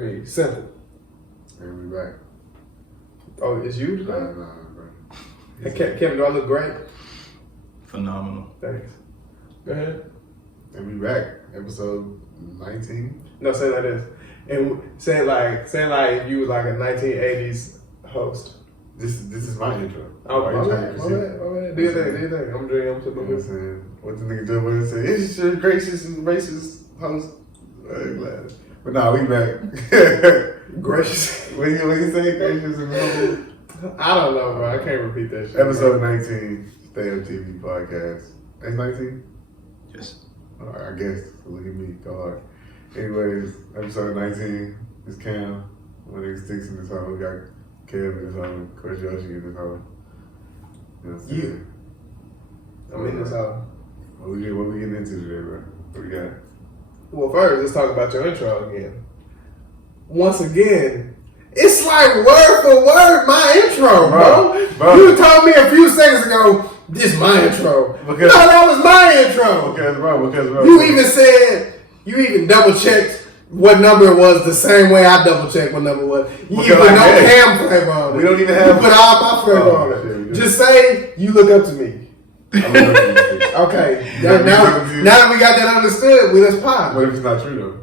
me. Simple. And we back. Oh, it's you today? Nah, bro. Hey, Kevin, do I look great? Phenomenal. Thanks. Go ahead. And we back. Episode 19. No, say it like this. And say it like you was like a 1980s host. This is my intro. Oh, Why my you trying bad, to my proceed? bad, my bad. Do your thing. I'm doing You know what I'm good. saying? What the nigga do when he say, it's your gracious and racist host. Glad. But nah, we back. Gracious. When you say gracious and humble. I don't know, bro. I can't repeat that shit. Episode 19, Stay Up TV podcast. That's 19? Yes. I guess. Look at me, go hard. Anyways, episode 19 is Cam. My nigga Stixx in this home. We got Kev in this home. Of course, Yoshi in this home. You know what I'm saying? I'm in this house. What we getting into today, bro? What we got? Well, first, let's talk about your intro again. Once again, it's like word for word my intro, bro. You told me a few seconds ago, this my intro. Because, no, that was my intro. Because, bro. You even said, you even double checked what number it was the same way I double checked what number it was. You even put no Cam flavor on it. We don't even have. You put all my flavor on it. Just say you look up to me. Okay. Now that we got that understood, let's pop. What if it's not true though?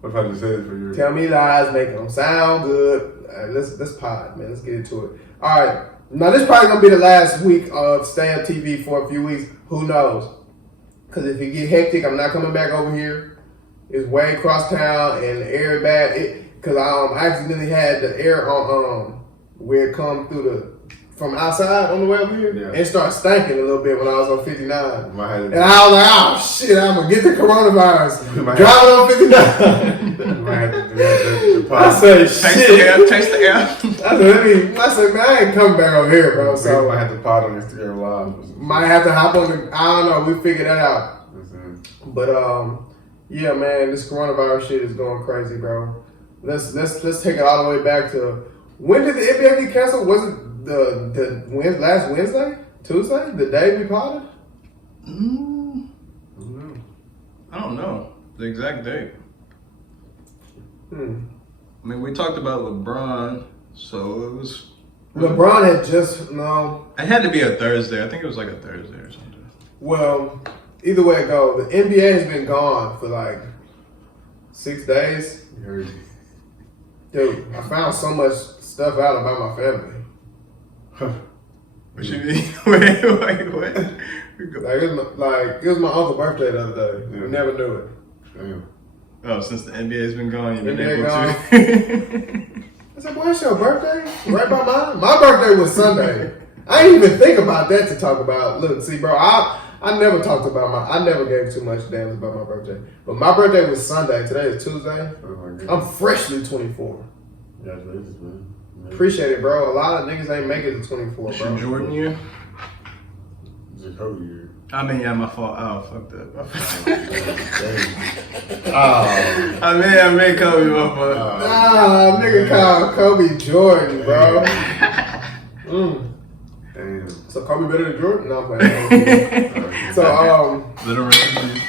What if I just said it for you? Tell me lies, make them sound good. Let's pod, man. Let's get into it. All right. Now this probably gonna be the last week of Stay Up TV for a few weeks. Who knows? Because if it get hectic, I'm not coming back over here. It's way across town and the air bad. Because I accidentally had the air on where it come through from outside on the way over here, and it started stinking a little bit when I was on 59. And I was like, oh shit, I'm gonna get the coronavirus. Driving on 59. I said, shit. Taste the air. I said, man, I ain't coming back over here, bro. So I might have to pod on Instagram Live. Might have to hop on the, I don't know, we figured that out. But yeah, man, this coronavirus shit is going crazy, bro. Let's take it all the way back to, when did the NBA get canceled? Was it last Wednesday? Tuesday? The day we potted? I don't know the exact date. I mean, we talked about LeBron, so it was... LeBron had just, no. It had to be a Thursday. I think it was like a Thursday or something. Well, either way it goes, the NBA has been gone for like 6 days. Dude, I found so much stuff out about my family. What you mean? Wait, what? It was my uncle's birthday the other day. Yeah. We never knew it. Damn. Oh, since the NBA's been gone, you've been NBA able gone. to. I said, boy, it's your birthday? Right by mine? My birthday was Sunday. I didn't even think about that to talk about. Look, see, bro, I never talked about I never gave too much damn about my birthday. But my birthday was Sunday. Today is Tuesday. I'm freshly 24. Congratulations, man. Appreciate it, bro. A lot of niggas ain't make it to 24, bro. Jordan year? Jacoby year. I mean, yeah, my fault. Oh, fuck that. I made Kobe my fault. Nah, nigga called Kobe Jordan, bro. Damn. So Kobe better than Jordan? No, I'm playing. So, Little recipe.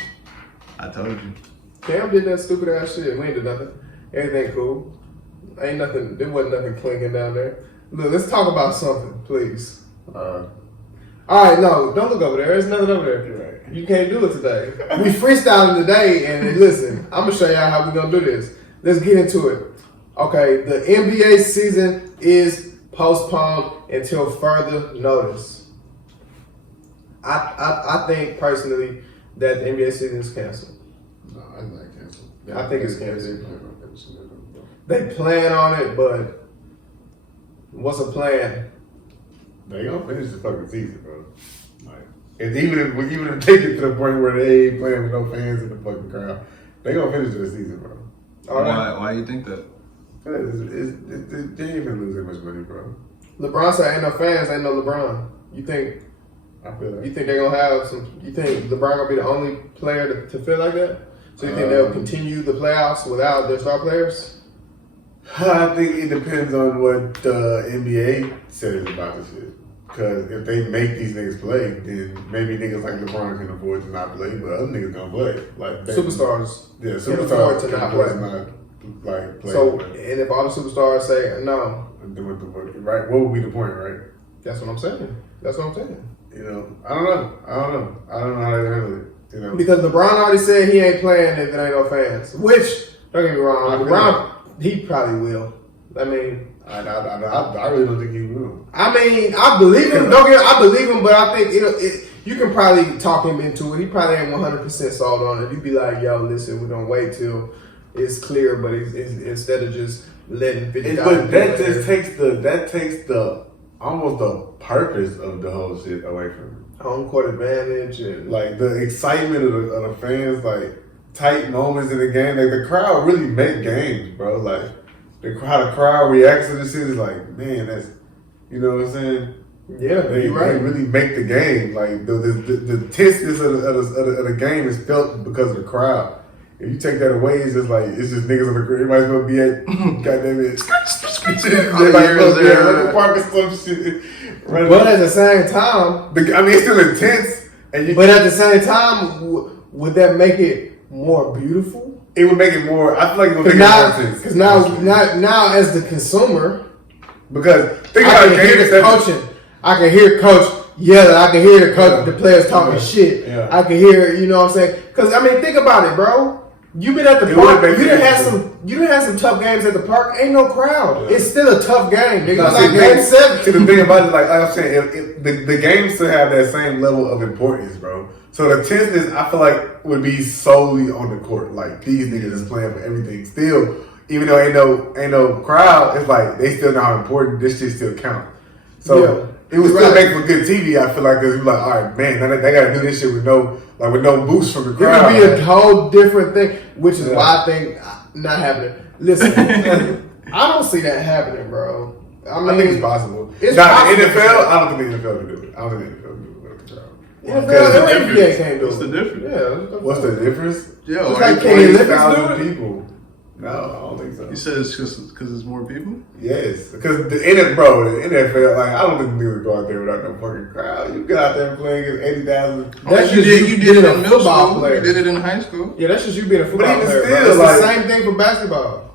I told you. Cam did that stupid ass shit. We ain't do nothing. Everything cool. Ain't nothing, there wasn't nothing clinking down there. Look, let's talk about something, please. Alright, no, don't look over there. There's nothing over there. You can't do it today. We freestyling today, and listen, I'm gonna show y'all how we're gonna do this. Let's get into it. Okay, the NBA season is postponed until further notice. I think personally that the NBA season is canceled. No, I'm not canceled. I think it's canceled. They plan on it, but what's a plan? They gonna finish the fucking season, bro. Like, even if they get to the point where they ain't playing with no fans in the fucking crowd, they gonna finish the season, bro. Why you think that? They ain't even losing much money, bro. LeBron said, "Ain't no fans, ain't no LeBron." You think? I feel like. You think they're gonna have some? You think LeBron gonna be the only player to feel like that? So you think they'll continue the playoffs without their star players? I think it depends on what the NBA says about this shit. Because if they make these niggas play, then maybe niggas like LeBron can afford to not play, but other niggas gonna play. Like superstars. Yeah, can afford superstars to not can afford play. to not like play. So, and if all the superstars say no, then right? What would be the point, right? that's what I'm saying. That's what I'm saying. You know, I don't know how they handle it. You know, Because LeBron already said he ain't playing if there ain't no fans. Which, don't get me wrong, LeBron, he probably will. I mean, I really don't think he will. I mean, I believe him. I believe him, but I think you can probably talk him into it. He probably ain't 100% sold on it. You'd be like, yo, listen, we're gonna wait till it's clear, but instead of just letting 50,000. But that just takes the almost the purpose of the whole shit away from him. Home court advantage and Like the excitement of the fans, like tight moments in the game. Like the crowd really make games, bro. Like how the crowd reacts to the shit is like, man, that's, you know what I'm saying? yeah, They you're right. really make the game. Like the tenseness of the game is felt because of the crowd. If you take that away, it's just niggas on the court. Everybody's gonna be at goddamn it. Everybody's gonna be at Lincoln Park or some shit. But at the same time, I mean, it's still intense. but at the same time, would that make it more beautiful? It would make it more. I feel like it would make it more intense. Because now, as the consumer, Because think I about can hear games the coaching. I can hear coach yelling. I can hear the players talking shit. Yeah. I can hear, you know what I'm saying? Because I mean, think about it, bro. You been at the park. You done had some tough games at the park. Ain't no crowd. Yeah. It's still a tough game. Nigga. No, Like game 7. See, the thing about it, like I'm saying, if the games still have that same level of importance, bro. So the tenseness, I feel like, would be solely on the court. Like these niggas is playing for everything. Still, even though ain't no crowd, it's like they still know how important this shit still count. So it would still make for good TV. I feel like because you're like, all right, man, they got to do this shit with no boost from the crowd. It would be a whole different thing, which is why I think not happening. Listen, I don't see that happening, bro. I mean, I think it's possible. It's Now, possible. the NFL, I don't think the NFL can do it. I don't think the NFL can do it with the crowd. NFL, NBA can't do What's it. the difference? Yeah. What's the difference? Yeah, It's like, like, can the Olympics do 20,000 it? people. No, I don't think so. you said it's just because it's more people? Yes, because the NFL, like I don't think niggas go out there without no fucking crowd. You get out there and play against 80,000. That's you just did being it a in middle football school. player. You did it in high school. Yeah, that's just you being a football even player. still, Bro. It's like- the same thing for basketball.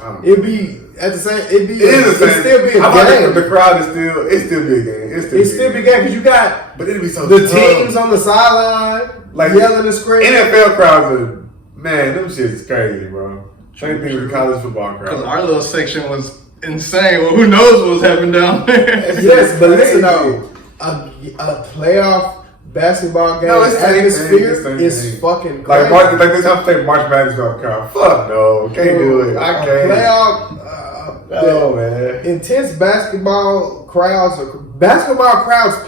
I don't know. It'd be at the same. It is the same. still be a I like game. the crowd is still. It still be a game. It's still be a game because you got But it'd be so the tough. teams on the sideline Like yelling and screaming. NFL crowds are, man, them shit is crazy, bro. Same thing with college football Because crowd. our little section was insane. Well, who knows what was happening down there? Yes, but listen though, a playoff basketball game No, it's the same atmosphere thing, it's the same is thing. fucking Like crazy. like this, I'm playing March Madness without crowd. Fuck no, can't do it. I can't. Playoff. No, man. Intense basketball crowds,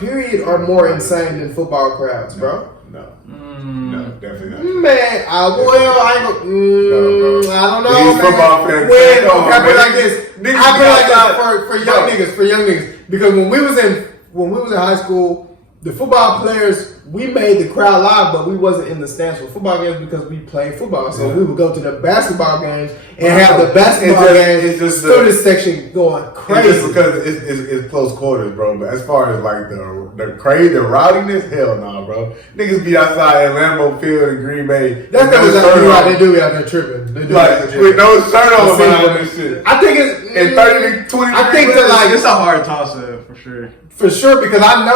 period, are more insane than football crowds, bro. No, definitely not. Man, I ain't gonna, No, bro. I don't know. These man. football fans, When, come on, okay, I put man. it like this. Niggas I put it like be outside. this for young niggas. Because when we was in high school, the football players, we made the crowd live, but we wasn't in the stands for football games because we played football. So we would go to the basketball games and have the basketball It's just student section going It's crazy. just because it's close quarters, bro. But as far as like the crazy, the rowdiness, hell no, bro. Niggas be outside at Lambeau Field in Green Bay. That's with what no shirt on. they do out there tripping. They do Like out there with tripping. no shirt on I see behind it. this shit. I think it's And 30 to 20 I think that like It's a hard toss-up for sure. for sure because I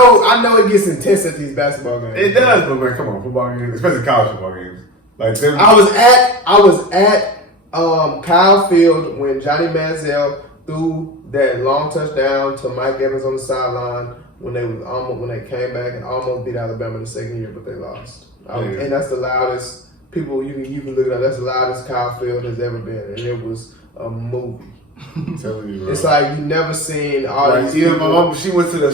know it gets intense at these basketball games. It does, but man, come on, football games, especially college football games. Like them, I was at Kyle Field when Johnny Manziel threw that long touchdown to Mike Evans on the sideline when they came back and almost beat Alabama the second year, but they lost. And that's the loudest. People, you can look it up. That's the loudest Kyle Field has ever been, and it was a movie. I'm telling you, bro. It's like you never seen all Like, these. even my people. mom, she went to the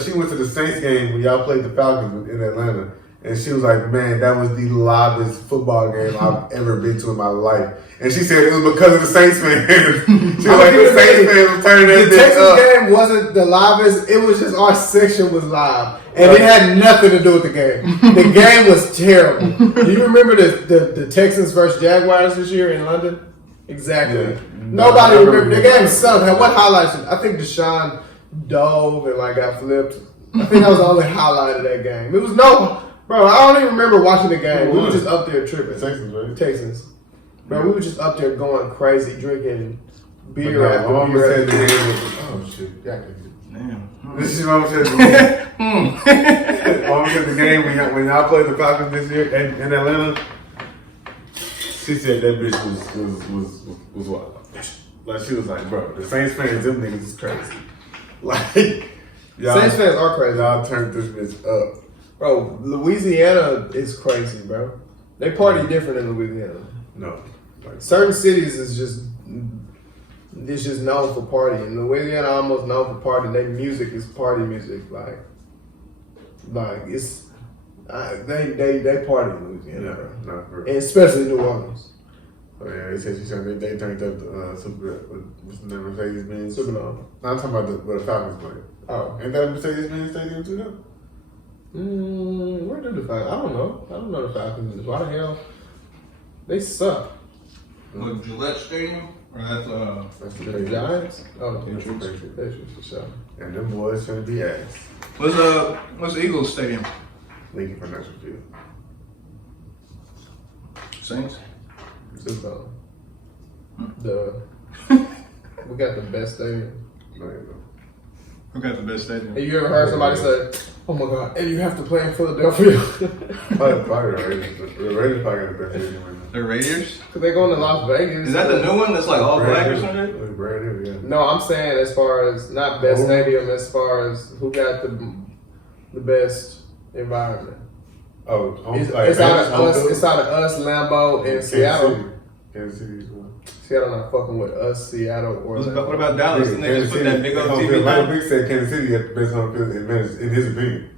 Saints game when y'all played the Falcons in Atlanta, and she was like, "Man, that was the loudest football game I've ever been to in my life." And she said it was because of the Saints fans. She was like, "The Saints fans was turning that The bitch Texas up." game wasn't the livest. It was just our section was live, and it had nothing to do with the game. The game was terrible. Do you remember the Texans versus Jaguars this year in London? Exactly. Yeah. Nobody I remember. remember The game sucked. Had what highlights? I think Deshaun dove and like got flipped. I think that was the only highlight of that game. It was no, bro. I don't even remember watching the game. We were just up there tripping. Texans, right? Texans. Bro, we were just up there going crazy, drinking beer But after no, my mama beer. said the After game beer. was, oh shit, Damn. This is what I'm saying. Mama said the game when y'all played the Falcons this year in Atlanta. She said that bitch was wild. Like she was like, bro, the Saints fans, them niggas is crazy. Like y'all, Saints fans are crazy. y'all turned this bitch up. Bro, Louisiana is crazy, bro. They party different in Louisiana. No, like Certain cities is just known for partying. Louisiana almost known for partying. Their music is party music. Like it's they party in Louisiana, bro. no, for And especially New Orleans. Oh yeah, they said they turned up the Super. What's the name? Mercedes-Benz. Superdome. No, I'm talking about where the Falcons play. Oh. Ain't that Mercedes-Benz Stadium too? Though? Where did the Falcons? I don't know. I don't know the Falcons. Why the hell? They suck. What, Gillette Stadium? Or that's That's the The Patriots. Giants? Oh, That's the Patriots. Patriots. Patriots for sure. And them boys finna be ass. what's the Eagles Stadium? Lincoln Financial Field. Saints? Superdome. We got the best stadium. No, you know. Who got the best stadium? Have you ever heard somebody say, "Oh my God, and you have to play in Philadelphia"? Probably the Raiders. The Raiders probably got the best stadium right now. The Raiders? Because they're going to Las Vegas. Is that the new one that's like all black or Brand something? new. Brand new, yeah. No, I'm saying as far as not best Oh. stadium, as far as who got the best environment. Oh, home, It's, like it's out Vegas, of home us. field? It's out of us, Lambeau, and Kansas Seattle. City. Kansas City as well. Seattle not fucking with us, Seattle, or What about Dallas? Didn't they just put that big old home TV field. Michael down? Vick said Kansas City had the best home field advantage in his opinion.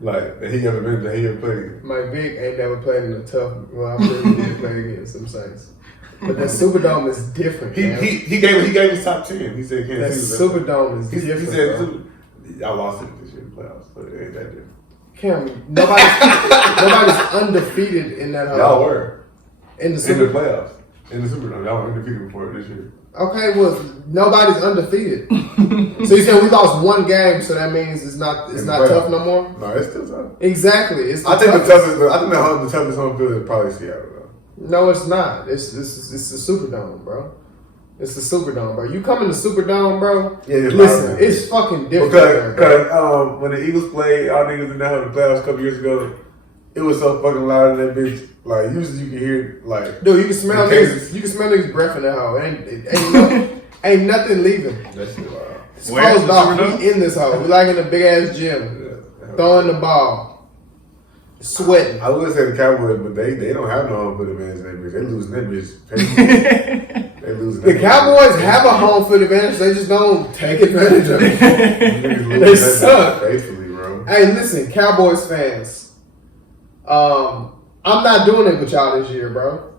Like that he ever played. Mike Vick ain't never played in a tough. Well, I'm sure he did play against some Saints, but that Superdome is different. Man. He gave his top 10. He said That Kansas City. Superdome is He different. said bro. I lost it this year in the playoffs, but it ain't that different. Cam, nobody's undefeated in that. Y'all were in the in Super. the playoffs in the Superdome. Y'all were undefeated before this year. Okay, well, nobody's undefeated. So you said we lost one game, so that means it's not In the tough playoffs. no more. No, it's still tough. Exactly. It's I think the toughest. toughest home field is probably Seattle though. No, it's not. It's the Superdome, bro. It's the Superdome, bro. You come in the Superdome, bro. Yeah, it's listen, loud, it's fucking different. there, bro. Because when the Eagles played, y'all niggas in the playoffs a couple years ago, it was so fucking loud in that bitch. Like usually you can hear like Dude, you can smell in Kansas. niggas. You can smell niggas breath in the house. Ain't nothing leaving. That shit loud. It's Where? closed off. Superdome? We in this hole. We like in a big ass gym, throwing the ball, sweating. I would say the Cowboys, but they don't have no home field advantage in that bitch. They losing that bitch. They losing. The Cowboys have a home field advantage. They just don't take advantage of it. They suck. Faithfully, bro. Hey, listen, Cowboys fans. I'm not doing it with y'all this year, bro.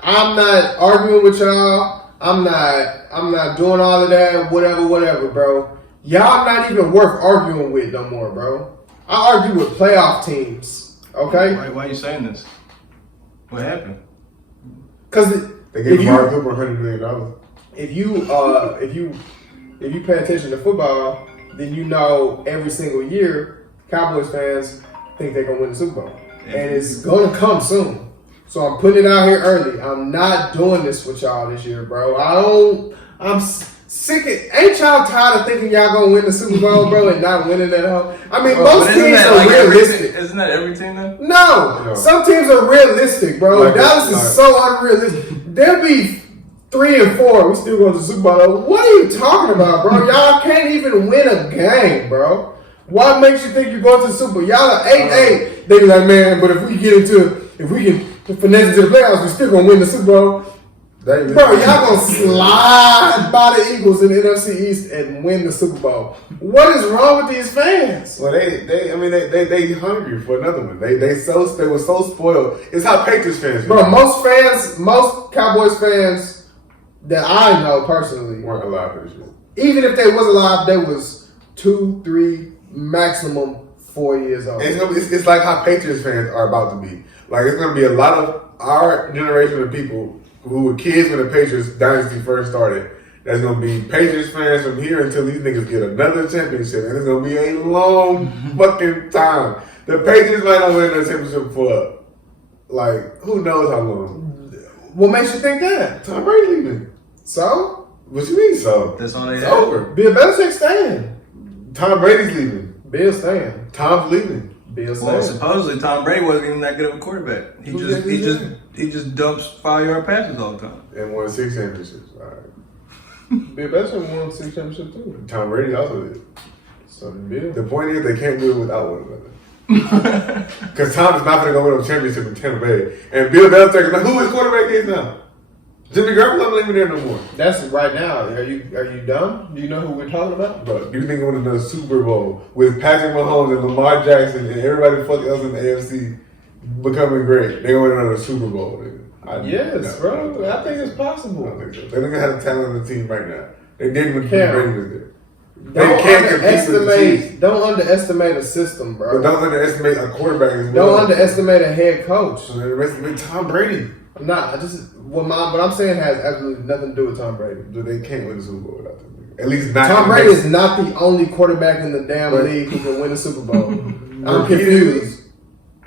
I'm not arguing with y'all. I'm not doing all of that. Whatever, bro. Y'all not even worth arguing with no more, bro. I argue with playoff teams. Okay? Why are you saying this? What happened? Because They gave Amari Cooper $100 million. if you pay attention to football, then you know every single year Cowboys fans think they're gonna win the Super Bowl, and it's gonna come soon. So I'm putting it out here early. I'm not doing this with y'all this year, bro. I'm sick of. Ain't y'all tired of thinking y'all gonna win the Super Bowl, bro, and not winning that home? I mean, most But isn't teams that are like realistic. isn't that every team then? No, some teams are realistic, bro. Like Dallas like- is so unrealistic. They'll be 3 and 4. We still going to the Super Bowl. What are you talking about, bro? Y'all can't even win a game, bro. What makes you think you're going to the Super Bowl? Y'all are 8-8. They be like, man, but if we can finesse into the playoffs, we still gonna win the Super Bowl. Bro, y'all gonna slide by the Eagles in the NFC East and win the Super Bowl. What is wrong with these fans? Well, they hungry for another one. They were so spoiled. It's how Patriots fans, Bro, most Cowboys fans that I know personally, weren't alive for this shit. even if they was alive, they was 2, 3, maximum 4 years old. It's like how Patriots fans are about to be. Like it's gonna be a lot of our generation of people who were kids when the Patriots dynasty first started. That's gonna be Patriots fans from here until these niggas get another championship, and it's gonna be a long fucking time. The Patriots might not win that championship for like who knows how long. What makes you think that? Tom Brady leaving. So? What you mean so? That's on their It's head. over. Bill Belichick staying. Tom Brady's leaving. Bill staying. Tom's leaving. Bill Well, staying. supposedly Tom Brady wasn't even that good of a quarterback. He just dumps 5-yard passes all the time. And won 6 championships. All right. Bill Belichick won 6 championships too. Tom Brady also did. So Bill. The point is they can't do it without one another. Because Tom is not going to go win a championship in Tampa Bay. And Bill Belichick, who his quarterback is now? Jimmy Garoppolo's not even there no more. That's right now. Are you dumb? Do you know who we're talking about? Bro, do you think it would have done a Super Bowl with Patrick Mahomes and Lamar Jackson and everybody fucking else in the AFC becoming great? They would have done a Super Bowl. Yes, bro. I think it's possible. I don't think so. They don't even have the talent on the team right now. They didn't when Cam, Brady was there. They can't compete with the Chiefs. Don't underestimate a system, bro. But don't underestimate a quarterback as well. Don't underestimate a head coach. So the rest of it, Tom Brady. I'm not. What I'm saying has absolutely nothing to do with Tom Brady. They can't win the Super Bowl without them. At least not. Tom Brady is not the only quarterback in the damn league who can win a Super Bowl. I'm confused.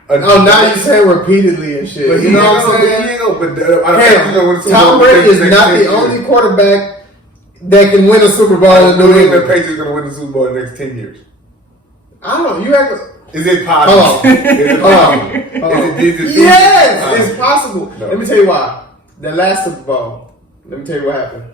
Oh, now you're saying repeatedly and shit. But you know what I'm saying? Tom Brady is not the only quarterback that can win a Super Bowl in New The England. Patriots going to win the Super Bowl in the next 10 years. I don't know. You act. Is it possible? Is it possible? Yes, it's possible. No. Let me tell you why. The last Super Bowl. Let me tell you what happened.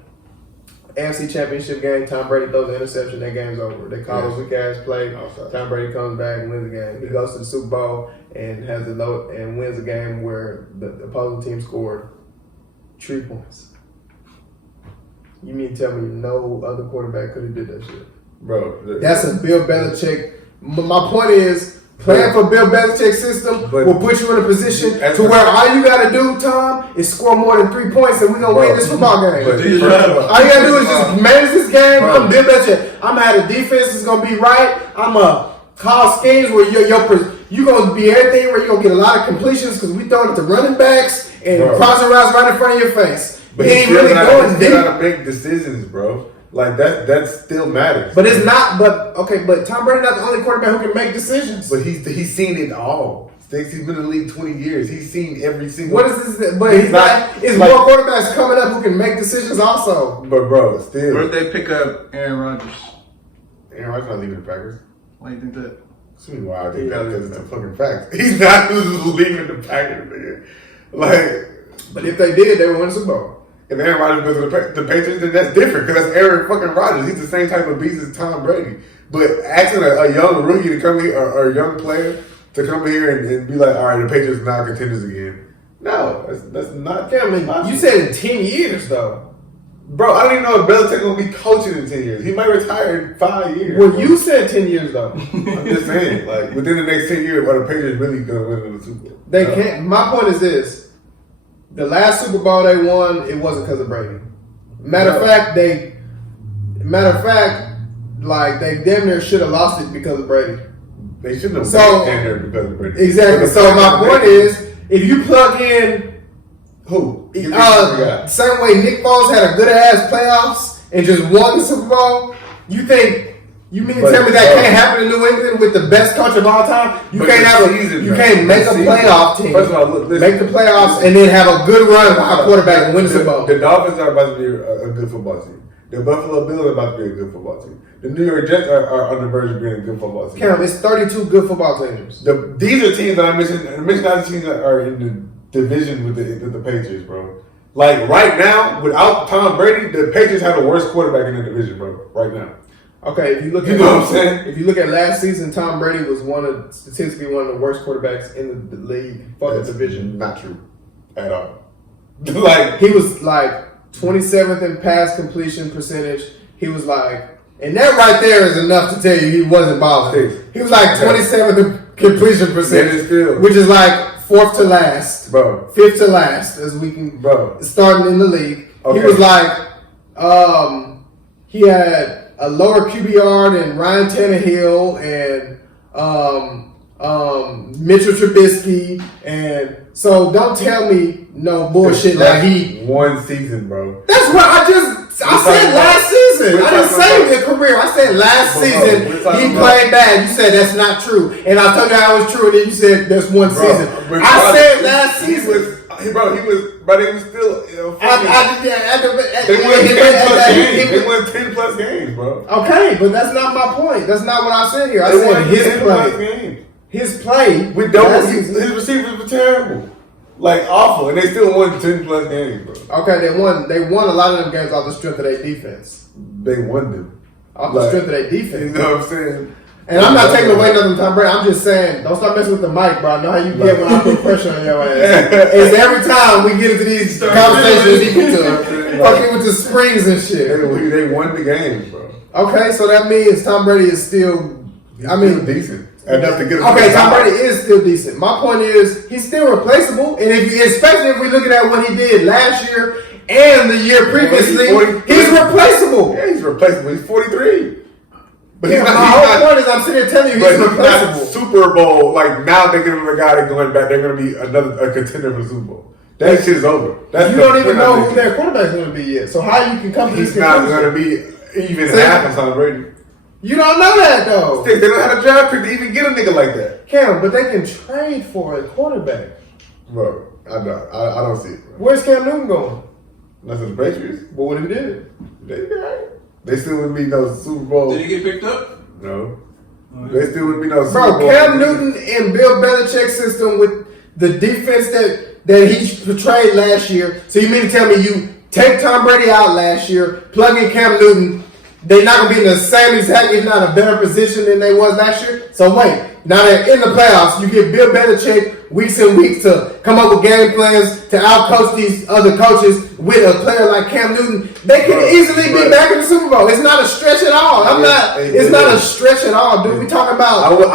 AFC Championship game. Tom Brady throws an interception. That game's over. They call a weak ass play. Tom Brady comes back and wins the game. He goes to the Super Bowl and has the low and wins a game where the opposing team scored 3 points. You mean to tell me no other quarterback could have did that shit? Bro, That's a Bill Belichick. My point is, playing for Bill Belichick's system will put you in a position to where all you got to do, Tom, is score more than 3 points and we're going to win this football game. All you got to do is just manage this game. I'm Bill Belichick. I'm going to have the defense is going to be right. I'm going to call schemes where you're going to be everything where you're going to get a lot of completions because we throwing it to running backs and crossing routes right in front of your face. But he ain't really going deep. You got to make decisions, bro. Like that still matters. But it's not. But Tom Brady not the only quarterback who can make decisions. But he's seen it all. Stixx, he's been in the league 20 years. He's seen every single. What is this? But he's not. It's more quarterbacks coming up who can make decisions also. But bro, still. What if they pick up Aaron Rodgers? Aaron Rodgers not leaving the Packers. Why do you think that? See why I think that because it's a fucking fact. He's not leaving the Packers, nigga. Like, but if they did, they would win the Super Bowl. If Aaron Rodgers goes to the Patriots, then that's different because that's Aaron fucking Rodgers. He's the same type of beast as Tom Brady. But asking a young rookie to come here or a young player to come here and be like, all right, the Patriots are now contenders again. No, that's not. You said in 10 years though. Bro, I don't even know if Belichick gonna be coaching in 10 years. He might retire in 5 years. Well, you said 10 years though. I'm just saying, like within the next 10 years, are the Patriots really gonna win the Super Bowl? They can't. My point is this. The last Super Bowl they won, it wasn't because of Brady. Matter of fact, they damn near should have lost it because of Brady. They shouldn't have lost it because of Brady. Exactly. So my point is, if you plug in who? Same way Nick Foles had a good ass playoffs and just won the Super Bowl, you mean to tell me that can't happen in New England with the best coach of all time? You can't make a playoff team. First of all, listen, make the playoffs and then have a good run by a quarterback and win the Super Bowl. The Dolphins are about to be a good football team. The Buffalo Bills are about to be a good football team. The New York Jets are on the verge of being a good football team. Cam, it's 32 good football teams. These are teams that I mentioned. I mentioned other teams that are in the division with the Patriots, bro. Like right now, without Tom Brady, the Patriots have the worst quarterback in the division, bro. Right now. Okay, if you look at what I'm saying? If you look at last season, Tom Brady was statistically one of the worst quarterbacks in the league for the division. Not true at all. Like he was like 27th in pass completion percentage. He was like, and that right there is enough to tell you he wasn't balling. He was like 27th in completion percentage, which is like 4th to last, bro, 5th to last as we can, bro, starting in the league. Okay. He was like, he had a lower QBR than Ryan Tannehill and Mitchell Trubisky, and so don't tell me no bullshit like he one season, bro. That's what I said last season. I didn't say their career. I said last season he played bad. You said that's not true, and I told you how it was true, and then you said that's one season. I said last season bro, he was still. They won 10 plus games, bro. Okay, but that's not my point. That's not what I said here. I They said won his 10 play. plus games. His play. We don't. His receivers were terrible, like awful, and they still won 10 plus games, bro. Okay, they won. They won a lot of them games off the strength of their defense. They won them Off the strength of their defense. You know what I'm saying? And I'm not taking away nothing from Tom Brady. I'm just saying, don't start messing with the mic, bro. I know how you get when I put pressure on your ass. It's every time we get into these conversations, you get to fucking with the springs and shit. They won the games, bro. Okay, so that means Tom Brady is still, decent enough to get. Okay, Tom Brady is still decent. My point is, he's still replaceable, and especially if we're looking at what he did last year and the year previously, he's replaceable. Yeah, he's replaceable. He's 43. But yeah, my whole point is I'm sitting here telling you he's replaceable. Super Bowl, like now they're giving him a guy that's going back. They're going to be a contender for the Super Bowl. That shit is over. You don't even know who their quarterback's going to be yet. So how you can come to this conclusion? He's not going to be even half of Tom Brady. You don't know that though. Stixx, they don't have a draft pick to even get a nigga like that. Cam, but they can trade for a quarterback. Bro, I don't see it. Bro. Where's Cam Newton going? Not to the Patriots. But what if he did? They still wouldn't be no Super Bowl. Did he get picked up? No. They still wouldn't be no Super Bowl. Bro, Cam Newton and Bill Belichick's system with the defense that he portrayed last year. So you mean to tell me you take Tom Brady out last year, plug in Cam Newton, they're not going to be in the same exact, if not a better position than they was last year? So wait, now they're in the playoffs. You get Bill Belichick weeks and weeks to come up with game plans to outcoach these other coaches with a player like Cam Newton. They can easily be back in the Super Bowl. It's not a stretch at all. It's not a stretch at all, dude. We talking about the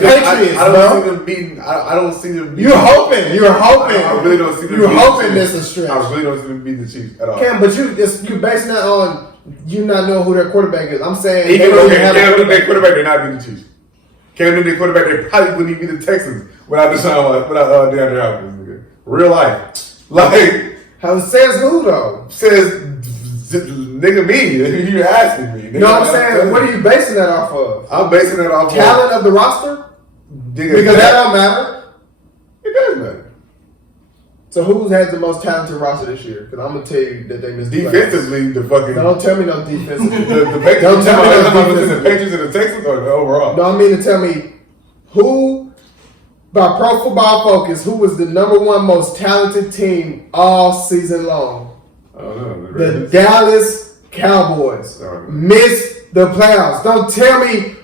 Patriots, I don't see them beating. I don't see them beating. You're hoping. I really don't see them. You're hoping there's a stretch. I really don't see them beating the Chiefs at all. Cam, but you're basing that on you not know who their quarterback is. I'm saying even though Cam Newton their quarterback, they're not beating the Chiefs. Cam Newton their quarterback, they probably wouldn't even beat the Texans without DeAndre Hopkins. Real life, like how says who though? Says nigga me. You're asking me. You know what I'm saying? What are you basing that off of? I'm basing that off talent of the roster. Because that don't matter. It does matter. So who has the most talented roster this year? Because I'm gonna tell you that they missed defensively. The fucking don't tell me no defensively. the Patriots. Don't tell me no defensively. The Patriots and the Texans or the overall. No, I mean to tell me who, by Pro Football Focus, who was the number one most talented team all season long? I don't know. The Dallas Cowboys missed the playoffs. Don't tell me,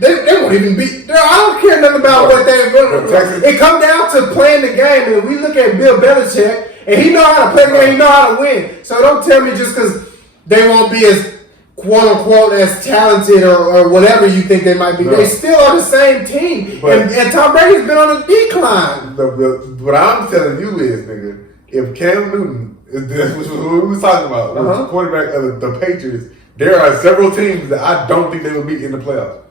they won't even beat. I don't care nothing about what they're going to. It comes down to playing the game, and we look at Bill Belichick, and he know how to play the game, he know how to win. So don't tell me just because they won't be as quote unquote as talented or whatever you think they might be. No. They still are the same team, and Tom Brady's been on a decline. What I'm telling you is, nigga, if Cam Newton which we was talking about, the quarterback of the Patriots. There are several teams that I don't think they will beat in the playoffs.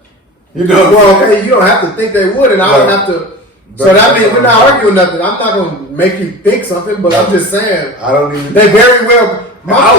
You know, you don't have to think they would, and I don't have to. So that means we're not arguing nothing. I'm not going to make you think something, but I'm just saying. I don't even. They very well.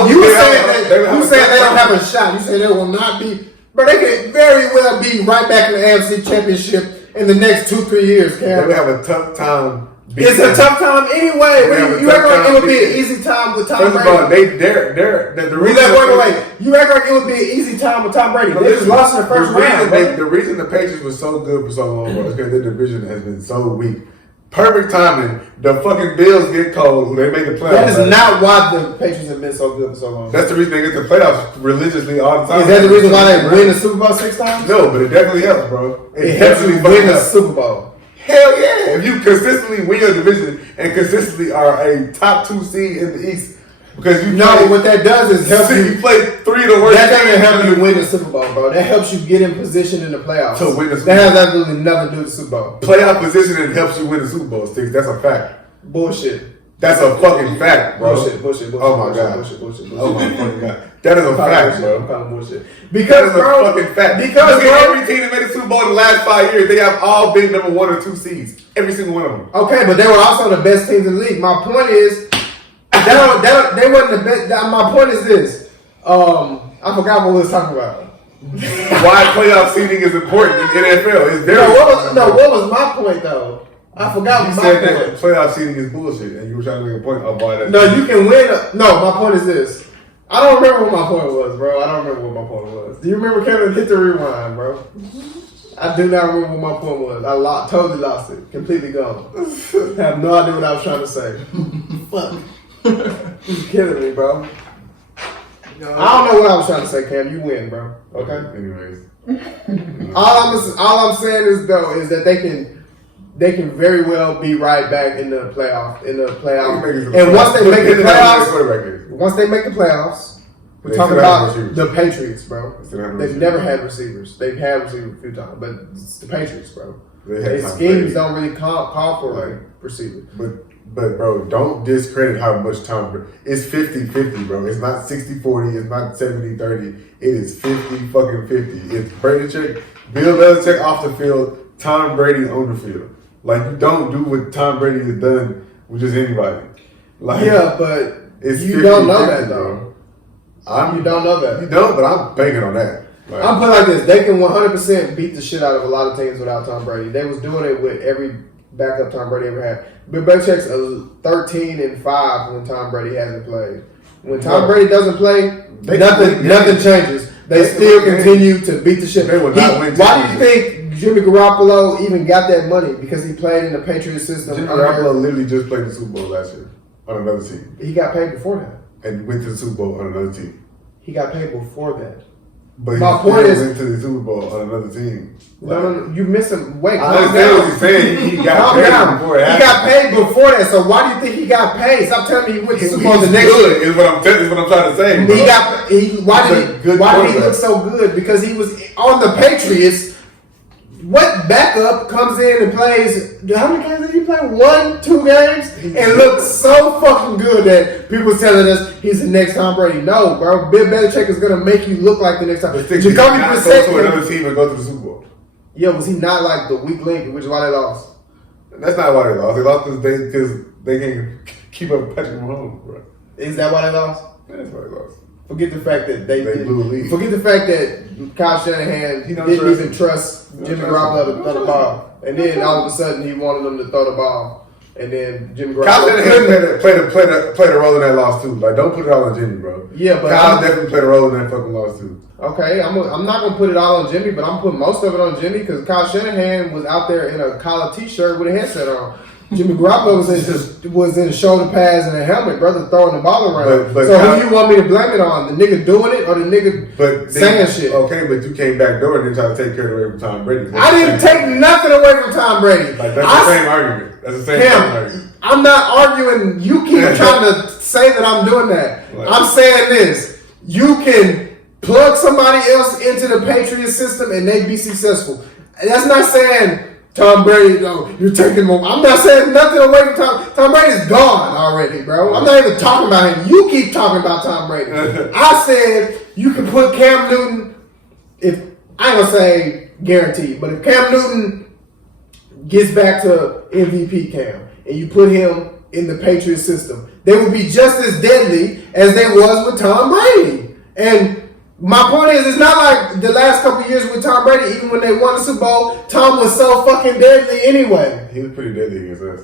You saying they don't have a shot. You say they will not be, but they could very well be right back in the AFC Championship in the next 2-3 years. Cam. They will have a tough time. It's a tough time anyway. You act like it would be an easy time with Tom Brady. First of all, the reason. Wait. You act like it would be an easy time with Tom Brady. They just lost in the first round. The reason the Patriots were so good for so long, bro, is because their division has been so weak. Perfect timing. The fucking Bills get cold. They make the playoffs. That is not why the Patriots have been so good for so long. That's the reason they get the playoffs religiously all the time. Is that the reason why they win the Super Bowl 6 times? No, but it definitely helps, bro. It helps you win the Super Bowl. Hell yeah! If you consistently win your division and consistently are a top 2 seed in the East, because what that does is help you. You play 3 of the worst. That doesn't help you win the Super Bowl, bro. That helps you get in position in the playoffs. To win the Super Bowl. That has absolutely nothing to do with the Super Bowl. Playoff positioning helps you win the Super Bowl, Stixx. That's a fact. Bullshit. That's a fucking fact, bro. Bullshit. Oh my god. Bullshit. Oh my fucking god. That is a fact, bro. I'm calling bullshit. Because, that is a fucking fact. Because every team that made the Super Bowl in the last 5 years, they have all been number 1 or 2 seeds. Every single one of them. Okay, but they were also the best teams in the league. My point is, they wasn't the best. My point is this. I forgot what we was talking about. Why playoff seeding is important in the NFL? It's very what was my point though? I forgot You my said point. that playoff seeding is bullshit, and you were trying to make a point of why that. No, you can win. No, my point is this. I don't remember what my point was, bro. I don't remember what my point was. Do you remember, Kevin? Hit the rewind, bro. I do not remember what my point was. I totally lost it. Completely gone. Have no idea what I was trying to say. Fuck. You're killing me, bro. I don't know what I was trying to say, Cam. You win, bro. Okay? Anyways. All I'm saying is that they can very well be right back in the playoff. And once they make the playoffs, we're talking about the Patriots, bro. They've never had receivers. They've had receivers a few times, but it's the Patriots, bro. Their schemes don't really call for receivers. But bro, don't discredit how much Tom Brady. It's 50-50, bro. It's not 60-40. It's not 70-30. It is 50-50. It's Brady, Bill Belichick off the field, Tom Brady on the field. Like, you don't do what Tom Brady has done with just anybody. Like, yeah, but it's you don't know that, though. You don't know that. You don't, but I'm banking on that. Like, I'm put it like this. They can 100% beat the shit out of a lot of teams without Tom Brady. They was doing it with every backup Tom Brady ever had. Bill Belichick's 13-5 when Tom Brady hasn't played. When Tom Brady doesn't play, nothing changes. They still continue to beat the shit. Why do you think Jimmy Garoppolo even got that money? Because he played in the Patriot system. Jimmy Garoppolo literally just played the Super Bowl last year on another team. He got paid before that. And went to the Super Bowl on another team. He got paid before that. But my point is, went to the Super Bowl on another team. No, you missing. Wait, I understand what you're saying. He got paid before it happened. He got paid before that. So why do you think he got paid? Stop telling me he went to the Super Bowl the next year. Is what I'm trying to say. Why did he look so good? Because he was on the Patriots. What backup comes in and plays? How many games did he play? 1, 2 games, and looks so fucking good that people telling us he's the next Tom Brady. No, bro. Bill Belichick is gonna make you look like the next Tom. Jacoby Brissett go to another team and go to the Super Bowl. Yeah, was he not like the weak link, which is why they lost? That's not why they lost. They lost because they can't keep up with Patrick Mahomes, bro. Is that why they lost? That's why they lost. Forget the fact that they blew the lead. Forget the fact that Kyle Shanahan didn't even trust Jimmy Garoppolo to throw the ball, and then all of a sudden he wanted them to throw the ball, and then Jimmy Garoppolo. Kyle Shanahan played a role in that loss too. Like, don't put it all on Jimmy, bro. Yeah, but Kyle definitely played a role in that fucking loss too. Okay, I'm not gonna put it all on Jimmy, but I'm putting most of it on Jimmy because Kyle Shanahan was out there in a collar T-shirt with a headset on. Jimmy Garoppolo was in a shoulder pads and a helmet, brother, throwing the ball around. But so who you want me to blame it on? The nigga doing it or the nigga saying shit? Okay, but you came back door and then tried to take care away from Tom Brady. I didn't take nothing away from Tom Brady. Like, that's the same argument. That's the same argument. I'm not arguing. You keep trying to say that I'm doing that. Like, I'm saying this. You can plug somebody else into the Patriot system and they be successful. And that's not saying Tom Brady, no, you're taking more. I'm not saying nothing away from Tom. Tom Brady's gone already, bro. I'm not even talking about him. You keep talking about Tom Brady. I said you can put Cam Newton, if I ain't gonna say guaranteed, but if Cam Newton gets back to MVP Cam and you put him in the Patriot system, they will be just as deadly as they was with Tom Brady. And my point is, it's not like the last couple of years with Tom Brady, even when they won the Super Bowl, Tom was so fucking deadly anyway. He was pretty deadly against us.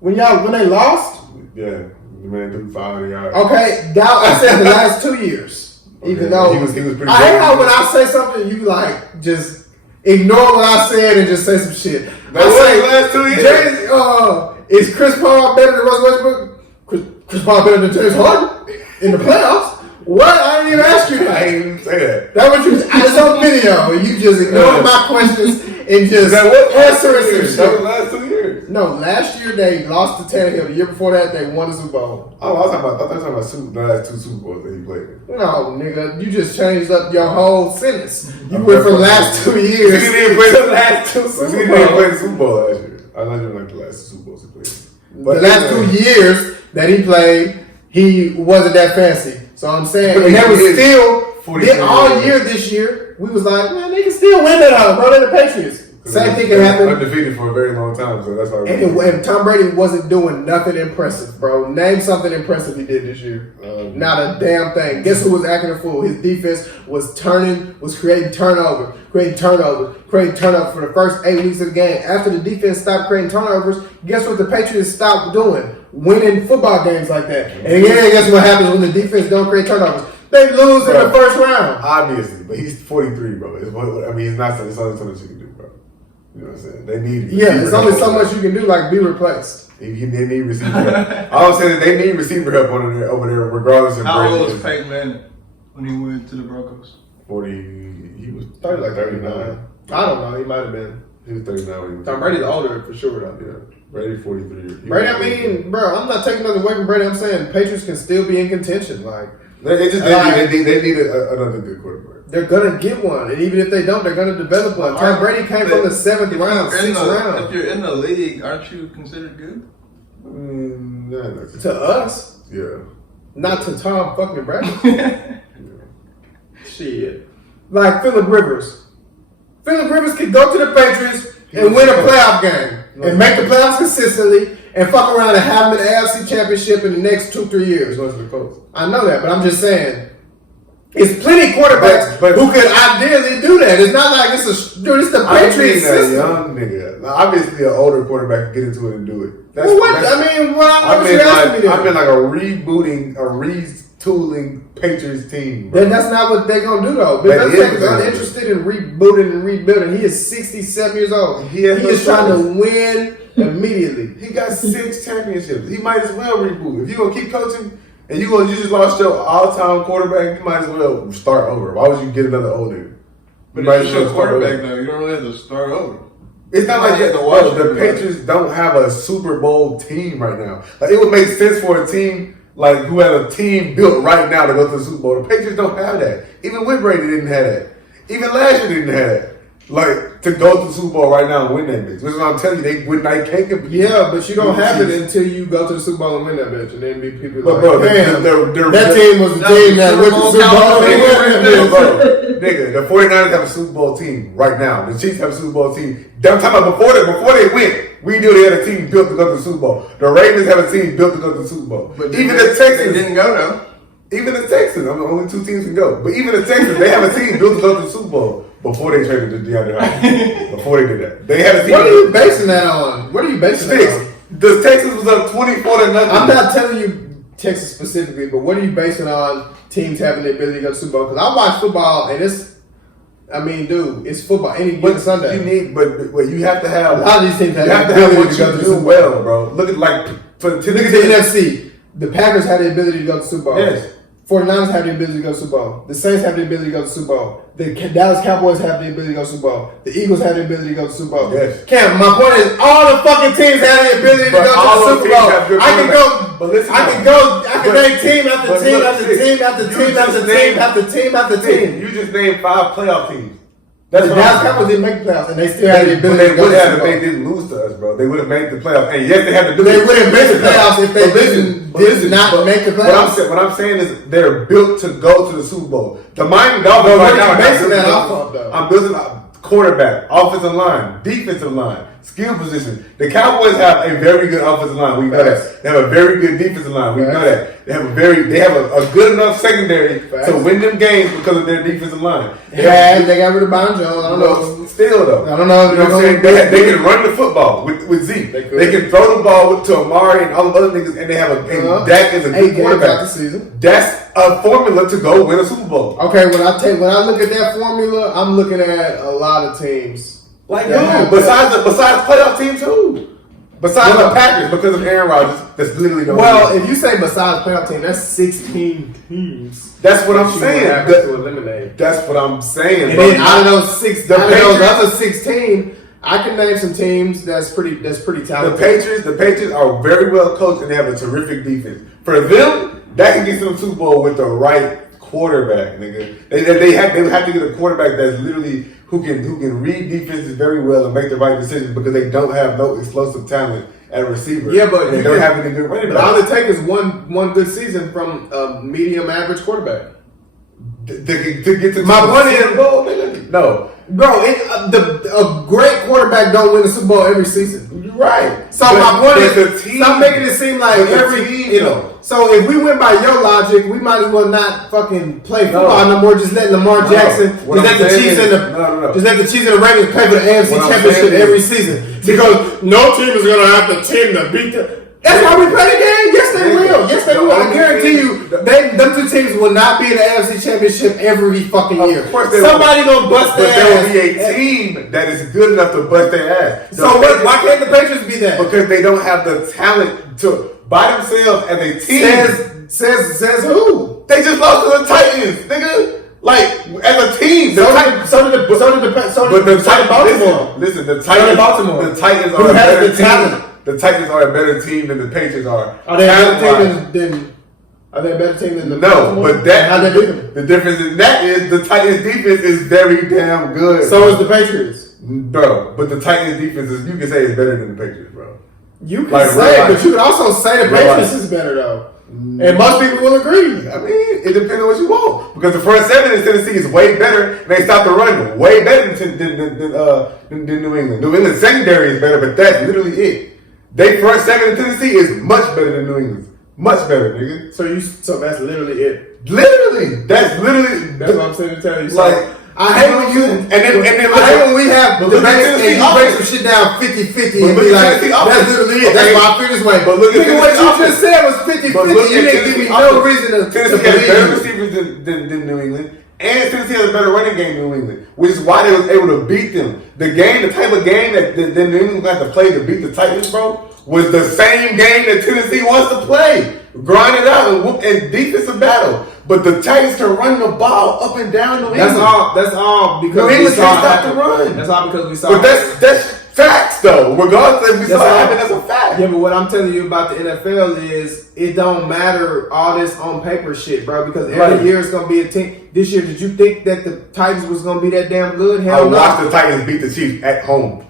When they lost? Yeah, the man threw 500 yards. Okay, I said the last 2 years. Okay. Even though he was pretty I hate how when I say something, you like just ignore what I said and just say some shit. That was the last 2 years. Is Chris Paul better than Russell Westbrook? Chris Paul better than James Harden in the playoffs? What? I didn't even ask you that. I didn't even say that. That was it's on video. You just ignored my questions and just answering some shit. That was the last 2 years. No, last year they lost to Tannehill. The year before that they won the Super Bowl. Oh, I thought they were talking about the last 2 Super Bowls that he played in. No, nigga, you just changed up your whole sentence. You went from last 2 years He didn't play to the last 2 Super Bowls. He didn't play the Super Bowl last year. I don't even like the last Super Bowls he played. But the last 2 years that he played, he wasn't that fancy. So I'm saying, and that was still all year this year. We was like, man, they can still win that out, bro. They're the Patriots. Same thing can happen. Undefeated for a very long time, so that's why. And Tom Brady wasn't doing nothing impressive, bro. Name something impressive he did this year. Not a damn thing. Guess who was acting a fool? His defense was creating turnovers for the first 8 weeks of the game. After the defense stopped creating turnovers, guess what the Patriots stopped doing? Winning football games like that. And again, guess what happens when the defense don't create turnovers? They lose in the first round. Obviously, but he's 43, bro. It's not. It's only so much you can do, bro. You know what I'm saying? They need. Yeah, there's only so much you can do, like be replaced. They need receiver help. All I'm saying is they need receiver help over there, regardless of. How old was Peyton Manning when he went to the Broncos? 40. He was 39. I don't know. He might have been. He was 39 when he was. Tom Brady's older for sure, though. Yeah. Brady 43. Brady, I mean, bro, I'm not taking nothing away from Brady. I'm saying Patriots can still be in contention. Like they need another good quarterback. They're gonna get one, and even if they don't, they're gonna develop one. Tom Brady came from the 7th round, 6th round. If you're in the league, aren't you considered good? To us, yeah. Not to Tom fucking Brady. Yeah. Shit, like Phillip Rivers. Phillip Rivers could go to the Patriots and win a playoff game and make the playoffs consistently and fuck around and have them in the AFC Championship in the next 2-3 years. I know that, but I'm just saying. It's plenty of quarterbacks who could ideally do that. It's not like it's the Patriots system. A young nigga. Now, obviously, an older quarterback can get into it and do it. I've been like a rebooting, a retooling Patriots team. Then that's not what they're gonna do though. Bill Belichick is uninterested in rebooting and rebuilding. He is 67 years old. He is trying to win immediately. He got 6 championships. He might as well reboot. If you gonna keep coaching. And you just lost your all-time quarterback, you might as well start over. Why would you get another old nigga? But if you're a quarterback, though, you don't really have to start over. It's not like the Patriots don't have a Super Bowl team right now. Like, it would make sense for a team like who had a team built right now to go to the Super Bowl. The Patriots don't have that. Even with Brady didn't have that. Even last year didn't have that. Like, to go to the Super Bowl right now and win that bitch. Which is what I'm telling you, they can't compete. Yeah, but you don't have it until you go to the Super Bowl and win that bitch. And then be people like, bro, damn, that team was the team that went to the Super Bowl. Nigga, the 49ers have a Super Bowl team right now. The Chiefs have a Super Bowl team. I'm talking about before they went, we knew they had a team built to go to the Super Bowl. The Ravens have a team built to go to the Super Bowl. But even the Texans didn't go though. Even the Texans, I'm the only 2 teams can go. But even the Texans, they have a team built to go to the Super Bowl. Before they traded to DeAndre Hopkins. Before they did that. They had a team. What are you basing that on? What are you basing that on? The Texas was up 24-0. I'm not telling you Texas specifically, but what are you basing on teams having the ability to go to Super Bowl? Because I watch football and it's football any given Sunday. But you have to have. A lot of these teams have the ability to go to the Super Bowl. Well, bro. Look at the NFC. The Packers have the ability to go to Super Bowl. Yes. 49ers have the ability to go to Super Bowl. The Saints have the ability to go to Super Bowl. The Dallas Cowboys have the ability to go to Super Bowl. The Eagles have the ability to go to Super Bowl. Yes. Cam, my point is, all the fucking teams have the ability to go to the Super Bowl. I can name team after team after team after team after team after team after team. You just named 5 playoff teams. The Dallas Cowboys didn't make the playoffs, and they still had the ability to go to the Super Bowl. They didn't lose to us, bro. They would have made the playoffs. And yes, they had to do They would have made the playoffs if they did not make the playoffs. What I'm saying is they're built to go to the Super Bowl. The Miami Dolphins right now I'm building a quarterback, offensive line, defensive line, skill position. The Cowboys have a very good offensive line. We know that. They have a very good defensive line. We know that. They have a good enough secondary to win them games because of their defensive line. They got rid of Byron Jones. I don't know. Still though. I don't know. You know what I'm saying? They can run the football with Zeke. They can throw the ball to Amari and all the other niggas, and they have Dak is a good quarterback. The season. That's a formula to go win a Super Bowl. Okay, when I look at that formula, I'm looking at a lot of teams. Like who? Besides playoff teams, who? Besides the Packers, because of Aaron Rodgers, that's literally the if you say besides playoff team, that's 16 teams. That's what I'm saying. To eliminate. That's what I'm saying. And then out of those other 16, I can name some teams that's pretty talented. The Patriots are very well coached and they have a terrific defense. For them, that can get to the Super Bowl with the right quarterback, nigga. They would have to get a quarterback that's literally who can read defenses very well and make the right decisions because they don't have no explosive talent at receiver. Yeah, but they don't have any good running backs. All it takes is one good season from a medium average quarterback to get to my point is, No. Bro, a great quarterback don't win the Super Bowl every season. You're right. So my point is, the team, stop making it seem like every team, So if we went by your logic, we might as well not fucking play football no more. Just let Lamar Jackson, just let the Chiefs and the Ravens play for the AFC Championship every season. Because no team is gonna have the team to beat them. That's why we play the game. Yes, they will. Yes, they will. I guarantee you, them two teams will not be in the AFC Championship every fucking year. Somebody gonna bust their ass. But there will be a team that is good enough to bust their ass. So why can't the Patriots be that? Because they don't have the talent to by themselves as a team. Says who? They just lost to the Titans, nigga. Like as a team, so did Baltimore. Listen, the Titans who has the talent. The Titans are a better team than the Patriots are. Are they a better team than the No, Baltimore? but that how they beat them? The difference in that is the Titans defense is very damn good. So is the Patriots. Bro, but the Titans defense is, you can say, is better than the Patriots, bro. You can say it, but you can also say the Patriots is better though. And most people will agree. I mean, it depends on what you want. Because the front seven in Tennessee is way better. And they stopped the run way better than New England. New England's secondary is better, but that's literally it. They front seven in Tennessee is much better than New England's. Much better, nigga. So that's literally it. Literally. That's what I'm saying to tell you. Like, I hate when you and then I hate when we have debates and you break some shit down 50-50 and be like, that's literally it. That's why I feel this way. But look at what you just said was 50-50. You didn't give me no reason to Tennessee has better receivers than New England. And Tennessee has a better running game than New England, which is why they was able to beat them. The type of game that New England had to play to beat the Titans, bro, was the same game that Tennessee wants to play. Grind it out and defensive battle. But the Titans can run the ball up and down New England. That's all because New England can't stop the run. That's all because we saw. But that's facts though. Regardless if we saw it happen, that's a fact. Yeah, but what I'm telling you about the NFL is it don't matter all this on paper shit, bro. Because every year it's gonna be a team. This year, did you think that the Titans was gonna be that damn good? Hell no. I watched the Titans beat the Chiefs at home.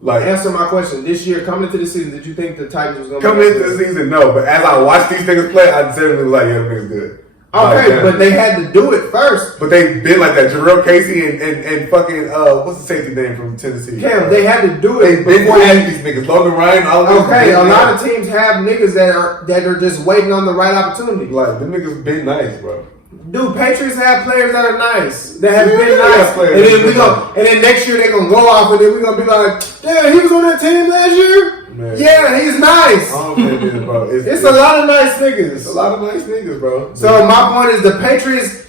Like, answer my question. This year, coming into the season, did you think the Titans was gonna coming into the season? No, but as I watched these niggas play, I certainly was like, yeah, the niggas good. Okay, but they had to do it first. But they've been like that. Jarrell Casey and fucking what's the safety name from Tennessee? Cam, they had to do it. They've been having these niggas. Logan Ryan, all of them. Okay, a lot of teams have niggas that are just waiting on the right opportunity. Like, them niggas been nice, bro. Dude, Patriots have players that are nice. That have been nice. And then next year they gonna go off and then we gonna be like, yeah, he was on that team last year. Man. Yeah, he's nice. I don't think it is, bro. It's a lot of nice niggas. It's a lot of nice niggas, bro. So my point is the Patriots.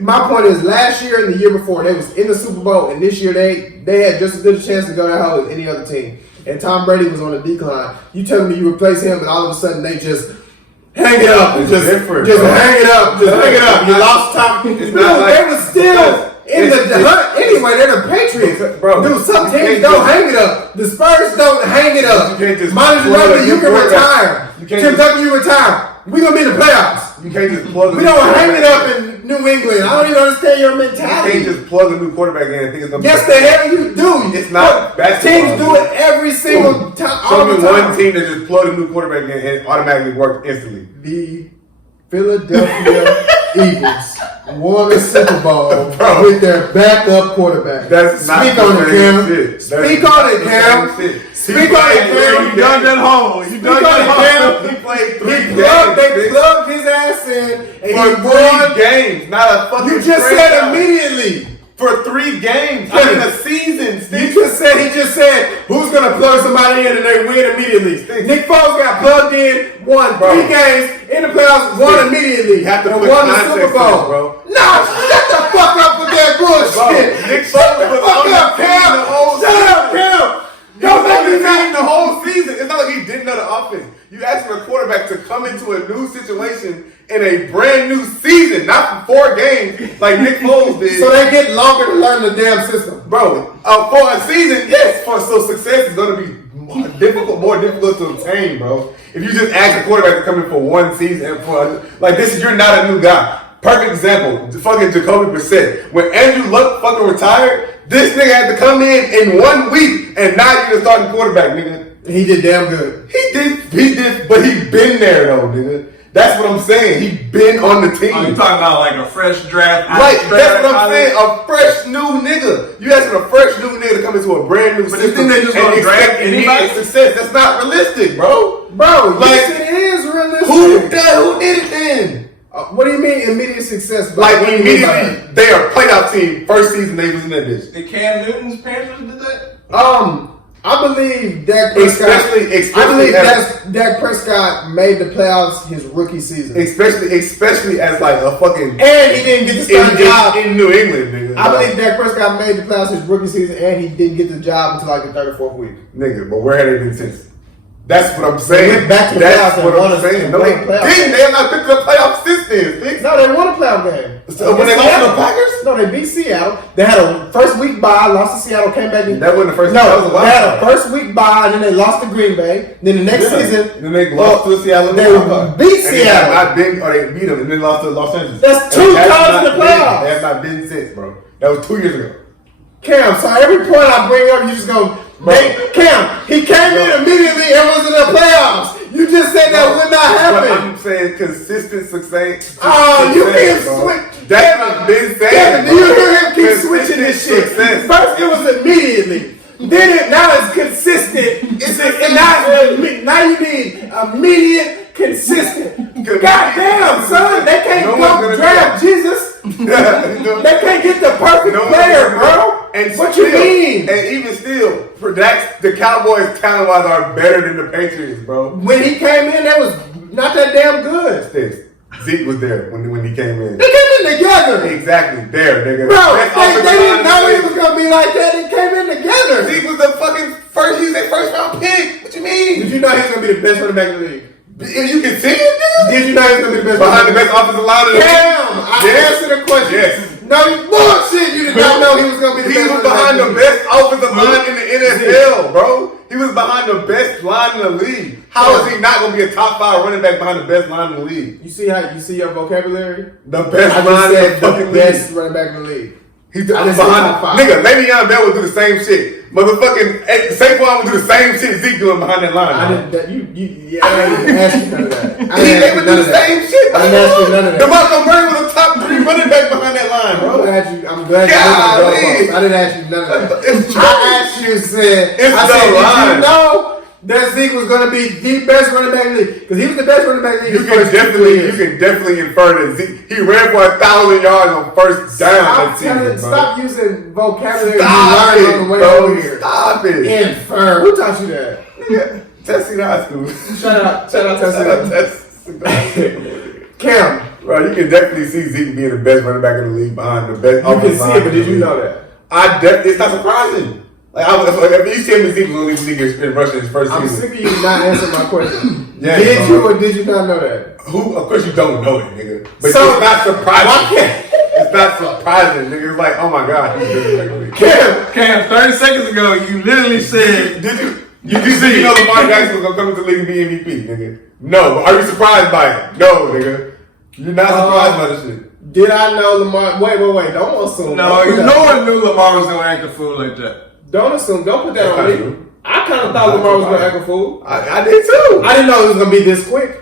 My point is last year and the year before they was in the Super Bowl, and this year they had just as good a chance to go that hole as any other team. And Tom Brady was on a decline. You telling me you replace him, and all of a sudden they just hang it up, it's different, just hang it up, hang it up. You lost Tom. Dude, they were still. In the hunt anyway, they're the Patriots. Bro, dude, some teams don't hang it up. The Spurs don't hang it up. Minus you can retire. Kentucky, you retire. We gonna be in the playoffs. You can't just plug. We don't hang it up in New England. I don't even understand your mentality. You can't just plug a new quarterback in and think it's gonna. Yes, the hell you do. It's not basketball. Teams do it every single time. Show me one team that just plug a new quarterback in and it automatically works instantly. The Philadelphia Eagles won a Super Bowl with their backup quarterback. That's not Speak on it, Cam. Speak on it, Cam. Speak on it, Cam. You done that home. You done that home. He played 3 games. They plugged his ass in and he won 3 games. Not a fucking. You just said immediately. For 3 games. I mean a season, Stixx. He just said, who's going to plug somebody in and they win immediately? Stixx. Nick Foles got plugged in, won 3 games in the playoffs, won immediately. Have to won the Super Bowl. Bro. Nah, shut the fuck up with that bullshit. Nick Foles was on the Cam. Shut up, Cam. Don't make me team the whole season. It's not like he didn't know the offense. You asked for a quarterback to come into a new situation in a brand new season, not for 4 games like Nick Foles did. So they get longer to learn the damn system. Bro, for a season, yes. So success is going to be more difficult to obtain, bro. If you just ask a quarterback to come in for 1 season, you're not a new guy. Perfect example, fucking Jacoby Brissett. When Andrew Luck fucking retired, this nigga had to come in 1 week, and now you're the starting quarterback, nigga. He did damn good. He did, but he been there though, nigga. That's what I'm saying. He been on the team. Oh, you talking about like a fresh draft? Like, that's what I'm saying. A fresh new nigga. You asking a fresh new nigga to come into a brand new But system you think they just and gonna draft expect anybody? immediate success. That's not realistic, bro. Bro, Like, yes, it is realistic. Who did it then? What do you mean immediate success? Bro? Like, What do you mean by immediately, they are a playoff team. First season, they was in that bitch. Did Cam Newton's Panthers did that? that? I believe Dak Prescott. I believe Dak Prescott made the playoffs his rookie season. Especially as like a fucking And he didn't get the starting job in New England, nigga. I believe Dak Prescott made the playoffs his rookie season, and he didn't get the job until like the 34th week. Nigga, but where had they been since? That's what I'm saying. They went back to the That's playoffs what and I'm won a- saying. and No, won they a playoff didn't. They have not been to the playoffs since then. Stixx. No, they won a playoff game. So when they lost to the Packers? No, they beat Seattle. They had a first week bye, lost to Seattle, came back. That wasn't the first. No, that was a wild they had a card. first week bye, and then they lost to Green Bay. Then the next season, Then they lost to Seattle. They beat And they Seattle. have not been, or they beat them, and then lost to Los Angeles. That's And two they have times in not the been- playoffs. They have not been since, bro. That was 2 years ago. Cam, so every point I bring up, you just go, Cam, he came in immediately and was in the playoffs. You just said that would not But happen. I'm saying consistent success. Oh, you success, can't bro. switch. That's what I've been saying. Kevin, do you hear him keep Consistent switching this shit? success. First it was immediately. Now it's consistent. Now you need immediate, consistent. Goddamn, son, they can't No one's go gonna draft Jesus. They can't get the perfect No one's player, gonna- bro. And What still, you mean? And even still, the Cowboys talent-wise are better than the Patriots, bro. When he came in, that was not that damn good. Stixx. Zeke was there when he came in. They came in together. Exactly, there, nigga. Bro, Best they offensive didn't line know in he the was going to be like that. They came in together. league. Zeke was the fucking first, he was their first round pick. What you mean? Did you know he was going to be the best running back in the league? If you can see it, nigga. Did you know he was going to be the best Behind the running best offensive line in the league. Damn, I Yes. answered the question. Yes. No, you bullshit. You did not know he was going to be the He best was running behind back the in the league. best offensive line in the NFL, bro. He was behind the best line in the league. How is he not going to be a top 5 running back behind the best line in the league? You see your vocabulary? The best I line just in the said the fucking best league. running back in the league. He's I just said behind top 5. nigga. Le'Veon Bell would do the same shit. Motherfucking Saquon would do the same shit Zeke doing behind that line. I dog. didn't. I didn't even ask you none of that. They would do the same shit. I didn't ask you none of that. DeMarco Murray was a top 3 running back behind that line, I'm bro. glad you did my Golly. goalpost. I didn't ask you none of that. It's true. I asked you, said, It's I the said, line. did you know that Zeke was going to be the best running back in the league? Because he was the best running back in the league. You can definitely infer that Zeke, he ran for 1,000 yards on first down that season, bro. Stop using vocabulary you Stop learned it, on the way bro. over here. Stop it. Infer. Who taught you that? Nigga, Tessie High School. Shout out Tessie. Cam, Bro, you can definitely see Zeke being the best running back in the league behind the best. you can offensive see line it, but in did the you league. know that? It's not surprising. Like, if you see him, Zeke was only league in rushing his first I'm season. sick of you not answering my question. Yeah, Did bro. you or did you not know that? Who? Of course you don't know it, nigga. But So, it's not surprising. why can't- It's not surprising, nigga. It's like, oh my god, he's doing it. Cam, 30 seconds ago, you literally said, Did you know Lamar Jackson was gonna come into the league and be MVP, nigga? No. But are you surprised by it? No, nigga. You're not surprised by this shit. did I know Lamar? Wait. Don't assume. no, Don't put no that- one knew Lamar was going to act a fool like that. Don't assume. Don't put that That's on not me. true. I kind of thought Lamar was going to act a fool. I did too. I didn't know it was going to be this quick.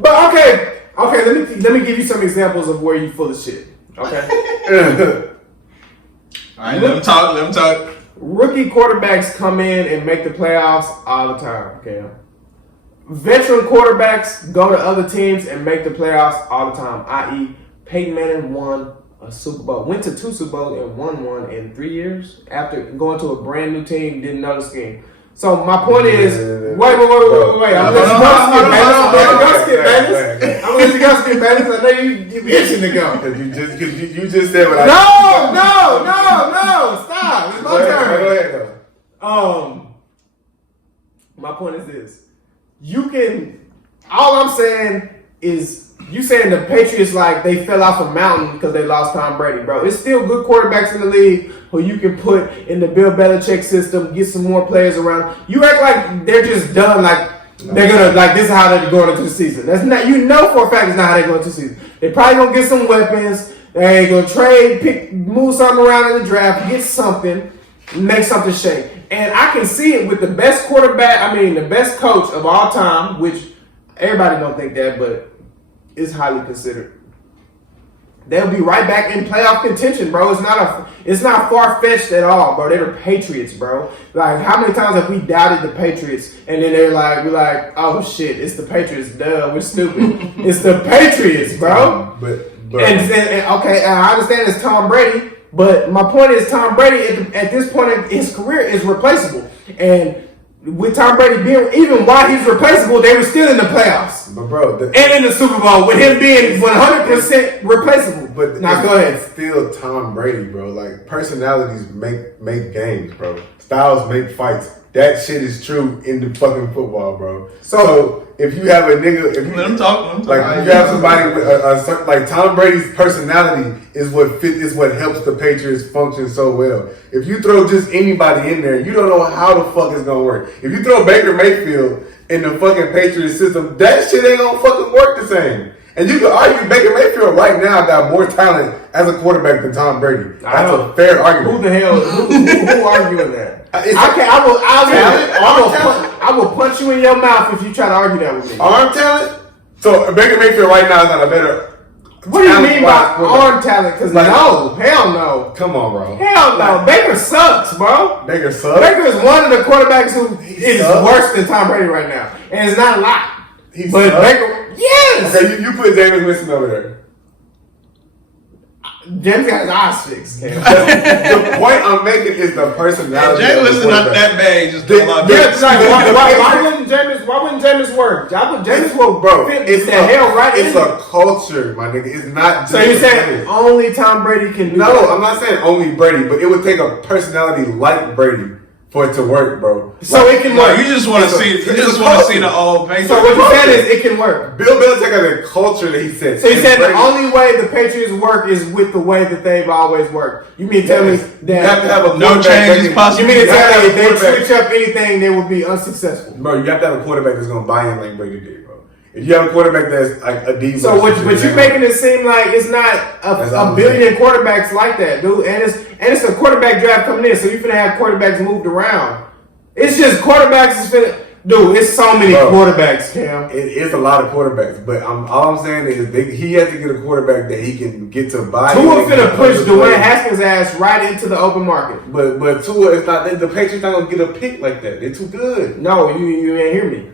But okay. Let me give you some examples of where you full of shit. Okay. All right, let him talk. Rookie quarterbacks come in and make the playoffs all the time. Okay. Veteran quarterbacks go to other teams and make the playoffs all the time. I.e., Peyton Manning won a Super Bowl, went to 2 Super Bowls and won one in 3 years after going to a brand new team, didn't know the scheme. So my point is, wait. I'm gonna let you go skip, Bayless. I'm gonna let you go skip, Bayless. I know you itching to go. You just said what I No, stop. It's my turn. Go ahead, though. My point is this. All I'm saying is, you saying the Patriots, like, they fell off a mountain because they lost Tom Brady, bro. It's still good quarterbacks in the league who you can put in the Bill Belichick system, get some more players around. You act like they're just done, like, they're gonna, like, this is how they're going into the season. That's not, you know for a fact it's not how they're going into the season. They probably gonna get some weapons. They gonna trade, move something around in the draft, get something, make something shake. And I can see it with the best the best coach of all time, which everybody don't think that, but is highly considered. They'll be right back in playoff contention, bro. It's not far fetched at all, bro. They're the Patriots, bro. Like, how many times have we doubted the Patriots, and then we're like, oh shit, it's the Patriots. Duh, we're stupid. It's the Patriots, bro. And I understand it's Tom Brady, but my point is Tom Brady at this point in his career is replaceable, and with Tom Brady being, even while he's replaceable, they were still in the playoffs. But bro, and in the Super Bowl with him being 100% replaceable. But now go ahead. It's still Tom Brady, bro. Like, personalities make games, bro. Styles make fights. That shit is true in the fucking football, bro. So if you have a nigga, I'm talking. Like, if you have somebody with like Tom Brady's personality is what helps the Patriots function so well. If you throw just anybody in there, you don't know how the fuck it's gonna work. If you throw Baker Mayfield in the fucking Patriots system, that shit ain't gonna fucking work the same. And you can argue Baker Mayfield right now got more talent as a quarterback than Tom Brady. That's a fair argument. Who the hell? Who arguing that? I will punch you in your mouth if you try to argue that with me. Arm talent? So Baker Mayfield right now is not a better. What do you mean by arm talent? Because hell no. Come on, bro. Hell no. Baker sucks, bro. Baker sucks? Baker is one of the quarterbacks who is worse than Tom Brady right now. And it's not a lot. But Baker, yes. Okay, you put Jameis Winston over there. James got his eyes fixed. The point I'm making is the personality. Jameis is not that bad. Just why wouldn't Jameis work? Jameis will fit It's a culture, my nigga. It's not just. So you're saying only Tom Brady can do that? No, I'm not saying only Brady, but it would take a personality like Brady for it to work, bro. So it can work. You just want to see. You just want to see the old Patriots. So what you're saying is it can work. Bill Belichick has a culture that he sets. So you said the only way the Patriots work is with the way that they've always worked. You mean tell me that you have to have a no changes possible? You mean to tell me if they switch up anything, they will be unsuccessful? Bro, you have to have a quarterback that's gonna buy in like Brady did, bro. If you have a quarterback that's like a diva, but you're making it seem like it's not a billion quarterbacks like that, dude. And it's a quarterback draft coming in, so you're finna have quarterbacks moved around. It's just quarterbacks is finna. Dude, it's so many quarterbacks, Cam. It is a lot of quarterbacks, but all I'm saying is he has to get a quarterback that he can get to buy. Tua finna push Dwayne Haskins' ass right into the open market. But Tua, it's not. The Patriots not gonna get a pick like that. They're too good. No, you ain't hear me.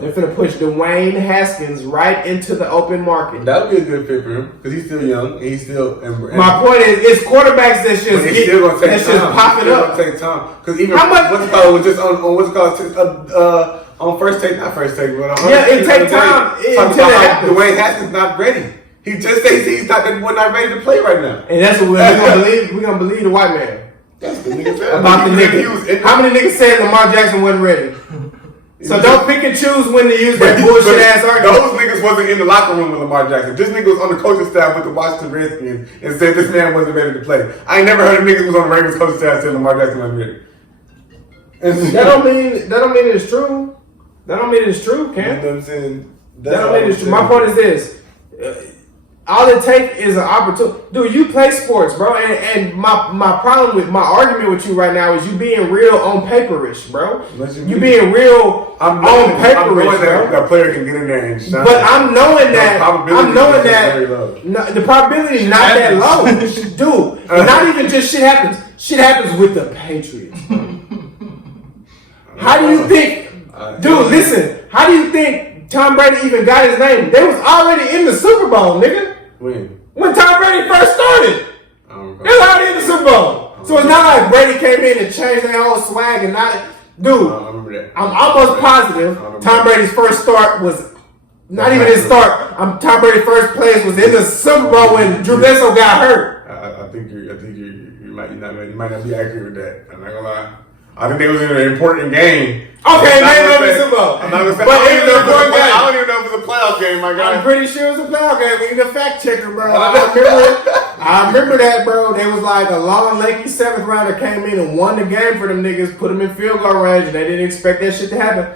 They're finna push Dwayne Haskins right into the open market. That would be a good fit for him because he's still young. And he's still. My point is, it's quarterbacks that's just popping up. It's gonna take time because even what's called was just on first take, not first take, but on it takes time until it happens. Dwayne Haskins not ready. He just says he's not ready to play right now. And that's what we're gonna believe. We're gonna believe the white man. That's the nigga said. About the nigga. How many niggas said Lamar Jackson wasn't ready? So don't pick and choose when to use that bullshit ass argument. Those niggas wasn't in the locker room with Lamar Jackson. This nigga was on the coaching staff with the Washington Redskins and said this man wasn't ready to play. I ain't never heard a nigga was on the Ravens coaching staff saying Lamar Jackson wasn't ready. That don't mean it's true. That don't mean it's true, Cam. You know what I'm saying? That don't mean it's true. My point is this. All it takes is an opportunity. Dude, you play sports, bro. And my problem with my argument with you right now is you being real on paperish, bro. You being real on paperish, bro. That player can get in there and shine. But I'm knowing that the probability is not that low. Dude, not even just shit happens. Shit happens with the Patriots. How do you think, dude, listen, how do you think Tom Brady even got his name? They was already in the Super Bowl, nigga. When Tom Brady first started. They was already in the Super Bowl. So it's not like Brady came in and changed their whole swag and not, dude, I'm almost positive Tom Brady's first start was, not even his start, Tom Brady's first place was in the Super Bowl when Drew Bledsoe got hurt. I think you might not be accurate with that. I'm not gonna lie. I think they was in an important game. Okay, maybe it was Super Bowl. I don't even know if it was a playoff game, my guy. I'm pretty sure it was a playoff game. We need a fact checker, bro. I remember that, bro. They was like a long, lanky 7th rounder came in and won the game for them niggas, put them in field goal range, and they didn't expect that shit to happen.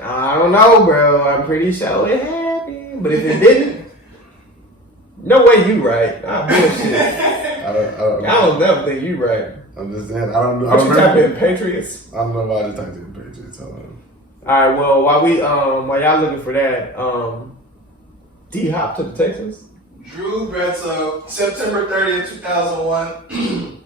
I don't know, bro. I'm pretty sure it happened. But if it didn't, no way you right. Nah, bullshit. I don't never think you right. I'm just saying, I don't know. What you type in Patriots? I don't know why I typed in Patriots. All right, well, while y'all looking for that, D Hop to the Texans. Drew Bledsoe, September 30th, 2001.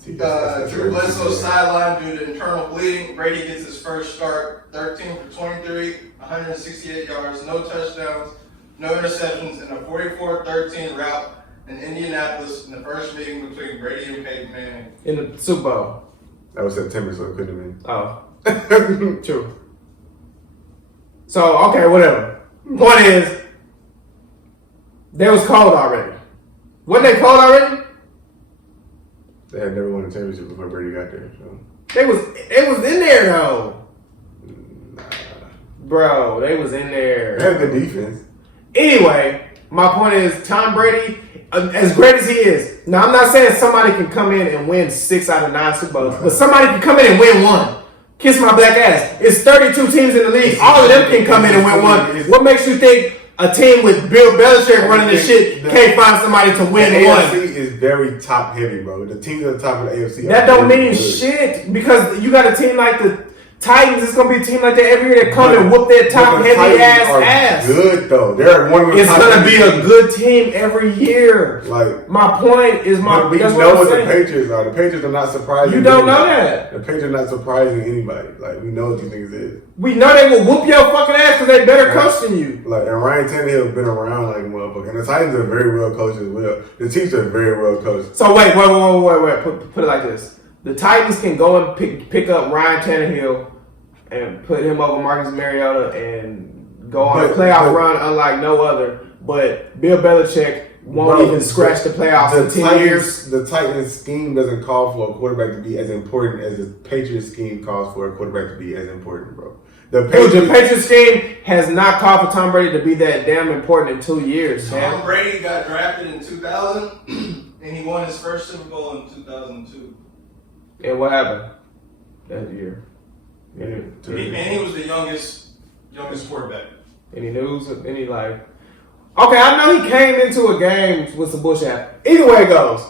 Drew Bledsoe sidelined due to internal bleeding. Brady gets his first start, 13 for 23, 168 yards, no touchdowns, no interceptions, and a 44-13 rout in Indianapolis in the first meeting between Brady and Peyton Manning. In the Super Bowl. That was September, so it couldn't have been. Oh. True. So, okay, whatever. Point is, they was cold already. Wasn't they cold already? They had never won a championship before Brady got there. So. They was in there though. Nah. Bro, they was in there. They had a good defense. Anyway, my point is Tom Brady, as great as he is, now I'm not saying somebody can come in and win 6 out of 9 Super Bowls, but somebody can come in and win 1. Kiss my black ass. It's 32 teams in the league. All of them can come in and win 1. What makes you think a team with Bill Belichick running this shit can't find somebody to win the 1? AFC is very top heavy, bro. The teams at the top of the AFC. That don't mean shit because you got a team like the Titans. It's gonna be a team like that every year that come and whoop their top heavy ass. Good though. They're one of the. It's gonna be a good team every year. Like my point is we know what the Patriots are. The Patriots are not surprising. You don't know that. The Patriots are not surprising anybody. Like we know what these niggas is. We know they will whoop your fucking ass because they better coach than you. Like and Ryan Tannehill's been around like a motherfucker, and the Titans are very well coached as well. The Chiefs are very well coached. So wait. Put it like this: the Titans can go and pick up Ryan Tannehill and put him over Marcus Mariota and go on a playoff run unlike no other. But Bill Belichick won't even scratch the playoffs in 10 years. The Titans scheme doesn't call for a quarterback to be as important as the Patriots scheme calls for a quarterback to be as important, bro. The Patriots scheme has not called for Tom Brady to be that damn important in 2 years. Tom Brady got drafted in 2000 and he won his first Super Bowl in 2002. And what happened that year? And he was the youngest quarterback. Any news? Any like? Okay, I know he came into a game with some bullshit. Either way it goes.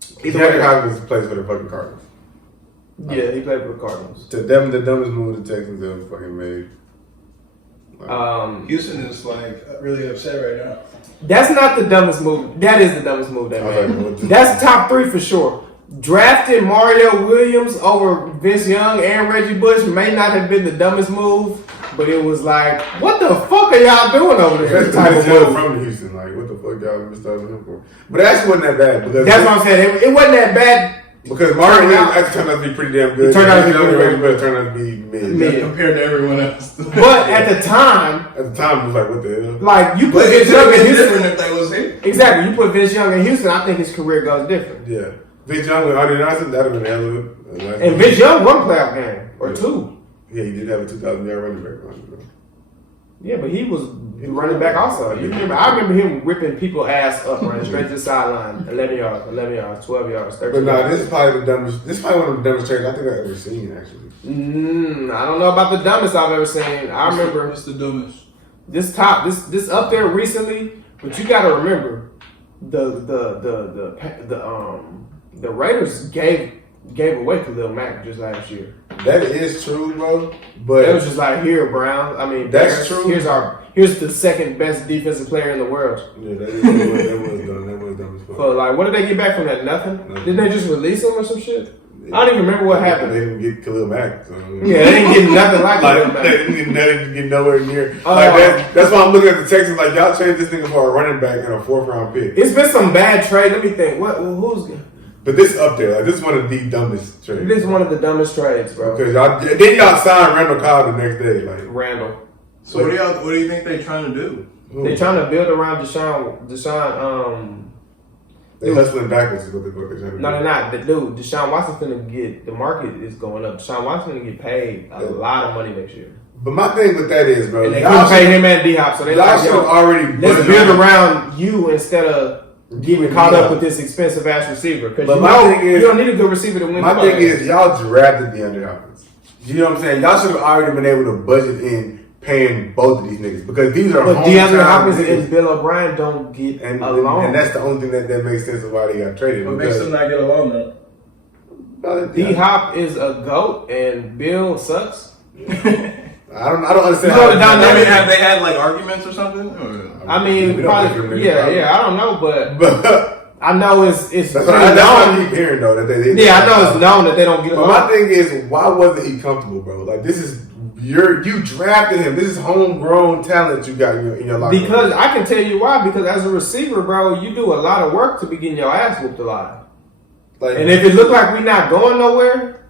DeAndre Hopkins plays for the fucking Cardinals. Yeah, he played for the Cardinals. To them, the dumbest move the Texans ever fucking made. Houston is like really upset right now. That's not the dumbest move. That is the dumbest move they made. That's top 3 for sure. Drafting Mario Williams over Vince Young and Reggie Bush may not have been the dumbest move, but it was like, what the fuck are y'all doing over there? That's type of move from Houston. Like, what the fuck y'all been starting him for? But that wasn't that bad. Because that's what I'm saying. It wasn't that bad. Because Mario Williams actually turned out to be pretty damn good. It turned out to be pretty good. Turned out to be mid compared to everyone else. But at the time, it was like, what the hell? Like you put Vince Young in Houston. If that was him. Exactly. You put Vince Young in Houston, I think his career goes different. Yeah. Vince Young with Andre Johnson, that would have been hell of it. And Vince Young won a playoff game or 2. Yeah, he did have a 2,000-yard running back. Yeah, but he was running back also. You remember? I remember him ripping people's ass up, running straight to the sideline. 11 yards, 12 yards, 13 But yards. this is probably the dumbest. This is probably one of the dumbest trades I think I've ever seen, actually. I don't know about the dumbest I've ever seen. I remember it's the dumbest. This up there recently, but you got to remember the Raiders gave away Khalil Mack just last year. That is true, bro. But it was just like, here, Brown. I mean, that's true. Here's the second best defensive player in the world. Yeah, that was dumb. That was dumb as fuck. But like, what did they get back from that? Nothing. Didn't they just release him or some shit? I don't even remember what happened. They didn't get Khalil Mack. So, yeah, they didn't get nothing like Khalil Mack. They didn't get nowhere near. That's why I'm looking at the Texans like, y'all traded this nigga for a running back and a 4th-round pick. It's been some bad trade. Let me think. Who's? But this up there, like this is one of the dumbest trades. This is one of the dumbest trades, bro. Because y'all signed Randall Cobb the next day, like Randall. So what do you think they're trying to do? They're trying to build around Deshaun. They hustling backwards is what they're trying to do. No, they're not. Deshaun Watson's gonna get, the market is going up. Deshaun Watson's gonna get paid a lot of money next year. But my thing with that is, bro, and they couldn't pay him and D-Hop, so they like, should have already let's build around you instead of getting caught up with this expensive ass receiver. Because you don't need a good receiver to win. My thing is, y'all drafted DeAndre Hopkins. You know what I'm saying? Y'all should have already been able to budget in paying both of these niggas because these are. But DeAndre Hopkins and Bill O'Brien don't get along, and that's the only thing that makes sense of why they got traded. What makes them not get along though? D-Hop is a GOAT and Bill sucks. I don't understand. You know the I mean, dynamic. have they had like arguments or something? I mean, we don't probably, I don't know, but But I know it's that's what I keep hearing though. That they I know it's known that they don't get But along. my thing is, why wasn't he comfortable, bro? Like this is you drafted him. This is homegrown talent you got in your locker room. Because I can tell you why. Because as a receiver, bro, you do a lot of work to be getting your ass whooped a lot. Like, And if it look like we not going nowhere,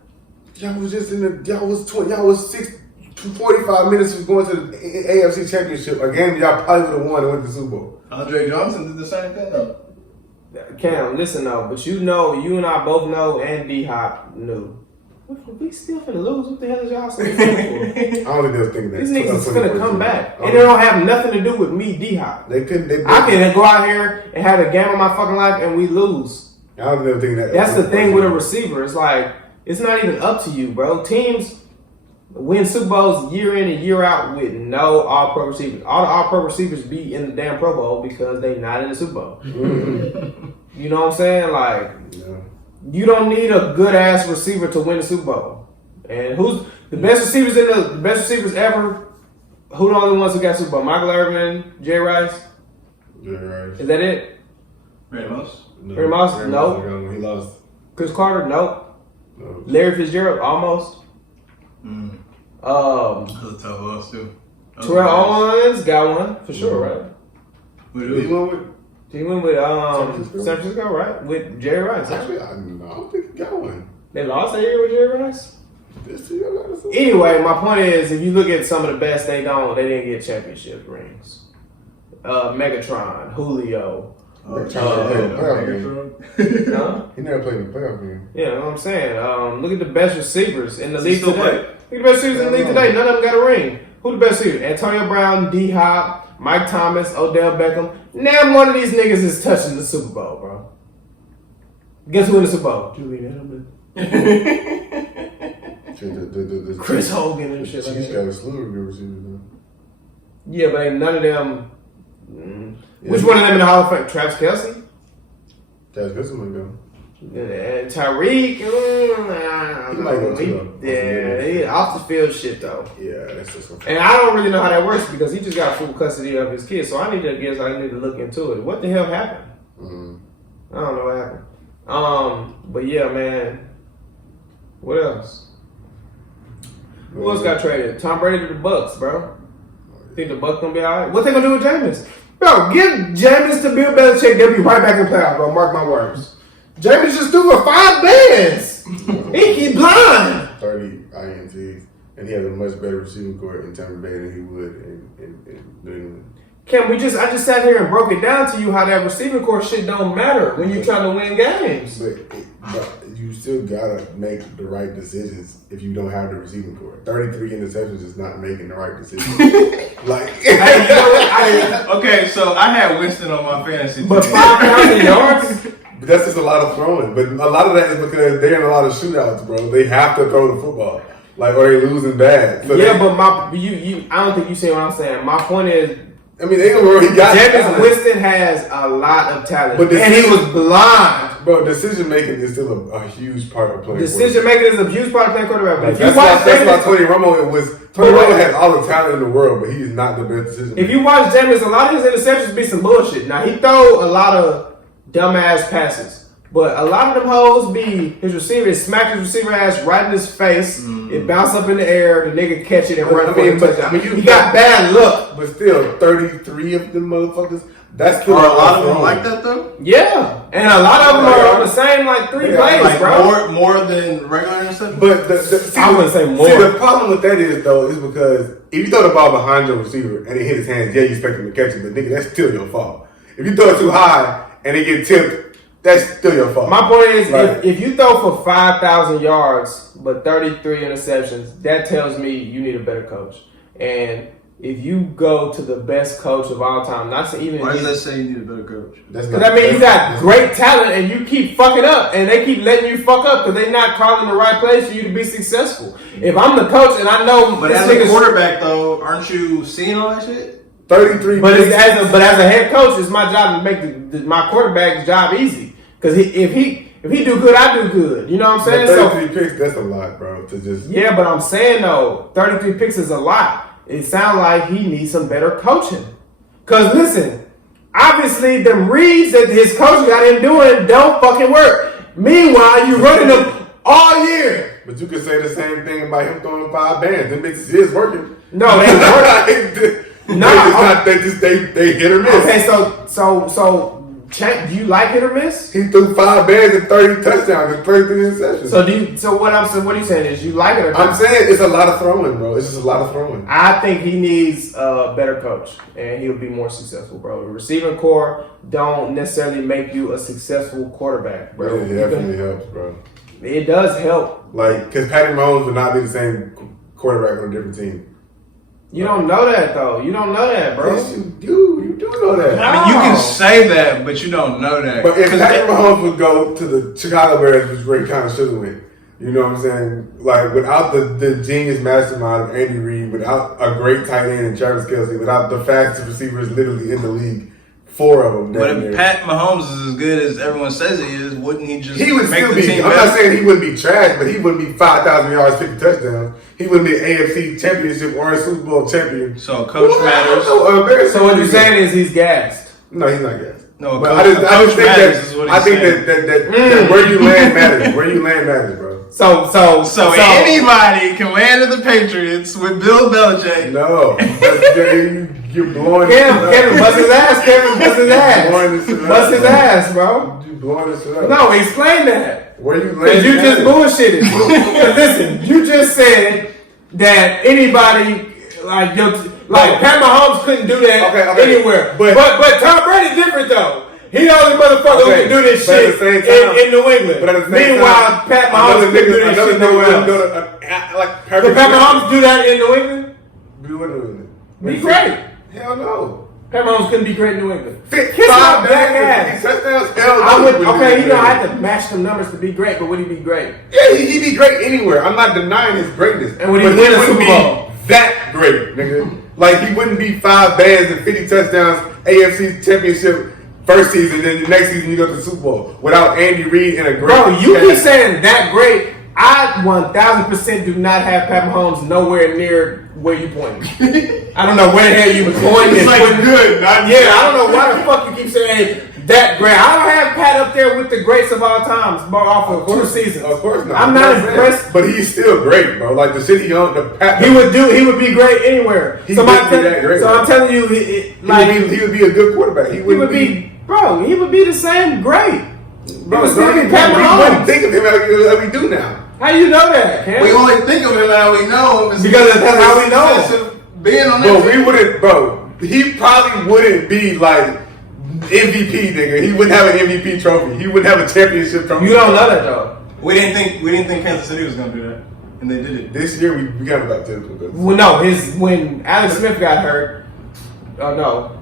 y'all was just in the y'all was 45 minutes from going to the AFC Championship, a game y'all probably would have won and went to the Super Bowl. Andre Johnson did the same thing though. Cam, listen though, but you and I both know, and D-Hop knew. We still finna lose. What the hell is y'all saying for? I don't think they was thinking that. These niggas is finna come back. And it They don't have nothing to do with me, D-Hop. couldn't. I can go out here and have a game of my fucking life and we lose. I don't think thinking that. That's the thing with a receiver. It's like, it's not even up to you, bro. Teams win Super Bowls year in and year out with no all-pro receivers. All the all-pro receivers be in the damn Pro Bowl because they not in the Super Bowl. You know what I'm saying? Like, you don't need a good-ass receiver to win the Super Bowl. And who's the best receivers the best receivers ever? Who the only ones who got Super Bowl? Michael Irvin, Jerry Rice? Jerry Rice. Is that it? Ramos? Randy Moss? No. He lost. Chris Carter? Nope. No. Larry Fitzgerald? Almost. That's a tough loss too. Terrell Owens got one for sure, right? He went with. He went with San Francisco, right? With Jerry Rice. Actually, I don't think he got one. They lost that year with Jerry Rice. This year, I got something. Anyway, my point is, if you look at some of the best, they didn't get championship rings. Megatron, Julio. He never played in the playoff game. Huh? He never played in the playoff game. Yeah, you know what I'm saying. Look at the best receivers in the league still today. play? Look at the best receivers in the league today. None of them got a ring. Who the best receiver? Antonio Brown, D Hop, Mike Thomas, Odell Beckham. Name one of these niggas is touching the Super Bowl, bro. Guess who in the Super Bowl? Julian Edelman. Chris Hogan and shit like Chiefs that. got a slew of good receivers though. Yeah, but ain't none of them. Which one of them in the Hall of Fame? Travis Kelce? Travis Kelce might go. And Tyreek? He might go too, though. Yeah, he off the field shit though. Yeah, that's just okay. And I don't really know how that works because he just got full custody of his kids. So I need to look into it. What the hell happened? I don't know what happened. But yeah, man. What else? Who else got traded? Tom Brady to the Bucks, bro. Think the Bucks gonna be alright? What they gonna do with Jameis? Bro, give Jameis to Bill Belichick. They'll be right back in playoffs, bro. Mark my words. Jameis just threw for 5 bands. He blind. 30 INTs, and he has a much better receiving core in Tampa Bay than he would in New England. Cam, I just sat here and broke it down to you how that receiving core shit don't matter when you're trying to win games. But you still gotta make the right decisions if you don't have the receiving core. 33 interceptions is not making the right decisions. Like, Hey, you know what? Okay, so I had Winston on my fantasy But team. 5,000 yards? but that's just a lot of throwing. But a lot of that is because they're in a lot of shootouts, bro. They have to throw the football, like, or they losing bad. So Yeah, but I don't think you see what I'm saying. My point is, I mean, they he got Jameis talent. Winston has a lot of talent, But and he was blind. Bro, decision making is still a huge part of playing. Decision making is a huge part of playing quarterback. But if you That's watch why Jameis, Tony Romo has all the talent in the world, but he is not the best decision. if you watch Jameis, a lot of his interceptions be some bullshit. Now he throw a lot of dumbass passes, but a lot of them hoes be his receiver smack his receiver ass right in his face. It bounce up in the air, the nigga catch it and run for a touchdown. He got bad luck. But still, 33 of them motherfuckers. That's still Are a lot of them like that though? Yeah, and a lot of them are on the same like 3 plays, Like bro. more than regular interceptions? But I wouldn't say more. See, the problem with that is though, is because if you throw the ball behind your receiver and it hit his hands, yeah, you expect him to catch it, but nigga, that's still your fault. If you throw it too high and it get tipped, that's still your fault. My point is, Right. if you throw for 5,000 yards but 33 interceptions, that tells me you need a better coach. And if you go to the best coach of all time, not to even Why does that say you need a better coach? That's because I mean you got great talent and you keep fucking up and they keep letting you fuck up because they're not calling the right plays for you to be successful. If I'm the coach and I know But this as a nigga's quarterback though, aren't you seeing all that shit? 33. But as a head coach, it's my job to make my quarterback's job easy. Because if he do good, I do good. You know what I'm saying? But 33 picks, that's a lot, bro. To just yeah, but I'm saying though, 33 picks is a lot. It sounds like he needs some better coaching. Because listen, obviously them reads that his coach got him doing don't fucking work. Meanwhile, you running them all year. But you could say the same thing about him throwing 5 bands. Them bitches is working. No, they ain't working. They hit or miss. Okay, so do you like hit or miss? He threw 5 bands and 30 touchdowns and 33 interceptions. So what are you saying is you like it or not? I'm saying it's a lot of throwing, bro. It's just a lot of throwing. I think he needs a better coach, and he'll be more successful, bro. The receiving core don't necessarily make you a successful quarterback, bro. It definitely helps, bro. It does help. Like, because Patrick Mahomes would not be the same quarterback on a different team. You don't know that, though. You don't know that, bro. Yes, you do. You do know that. I mean, you can say that, but you don't know that. But if Patrick Mahomes would go to the Chicago Bears, which Ray kind of should have went, you know what I'm saying? Like, without the genius mastermind of Andy Reid, without a great tight end in Travis Kelce, without the fastest receivers literally in the league, 4 of them. But if Pat Mahomes is as good as everyone says he is, wouldn't he just he would make still the be, team I'm better? not saying he wouldn't be trash, but he wouldn't be 5,000 yards, 50 touchdowns. He wouldn't be an AFC championship or a Super Bowl champion. So coach matters. So what you're saying is he's gassed. No, he's not gassed. No, but coach, I just think matters is what he's I think saying. that where you land matters. Where you land matters, bro. So anybody can land at the Patriots with Bill Belichick. No, you're blowing. Kevin, bust his ass. Kevin, bust his ass. Bust his ass, bro. You blowing this shit up. No, explain that. Where you land? Because you just bullshitted. Listen, you just said that anybody like Pat Mahomes couldn't do that anywhere. But Tom Brady's different though. He the only motherfucker who can do this shit in New England. But at the same Meanwhile, time, Pat Mahomes couldn't do this shit nowhere else. Could Pat Mahomes do that in New England? Do in New England. Be great. Hell no. Pat Mahomes couldn't be great in New England. Kiss my my black ass. ass. Hell I would. no. Okay, I had to match them numbers to be great, but would he be great? Yeah, he'd be great anywhere. I'm not denying his greatness. And would he but win a wouldn't Super Bowl? be that great, nigga. Like, he wouldn't be 5 bands and 50 touchdowns, AFC championship first season, then the next season you go to the Super Bowl without Andy Reid and a great. Bro, you keep saying that great. I 1,000% do not have Pat Mahomes nowhere near where you pointing. I don't know where the hell you was pointing. It's like good. I don't know why the fuck you keep saying that great. I don't have Pat up there with the greats of all times, off of 2 seasons. Of course not. I'm not impressed. But he's still great, bro. Like the shit he owned, he would be great anywhere. He would be that great. So I'm telling you, he would be a good quarterback. He would be the same great. Bro, we wouldn't think of him like we do now. How you know that, Cam? We only think of him how we know him. Because that's how we know him. Being on Bro, that we wouldn't, bro. He probably wouldn't be like MVP, nigga. He wouldn't have an MVP trophy. He wouldn't have a championship trophy. You don't know that though. We didn't think Kansas City was gonna do that, and they did it. This year we got about 10. Well, no, when Alex Smith got hurt. Oh no.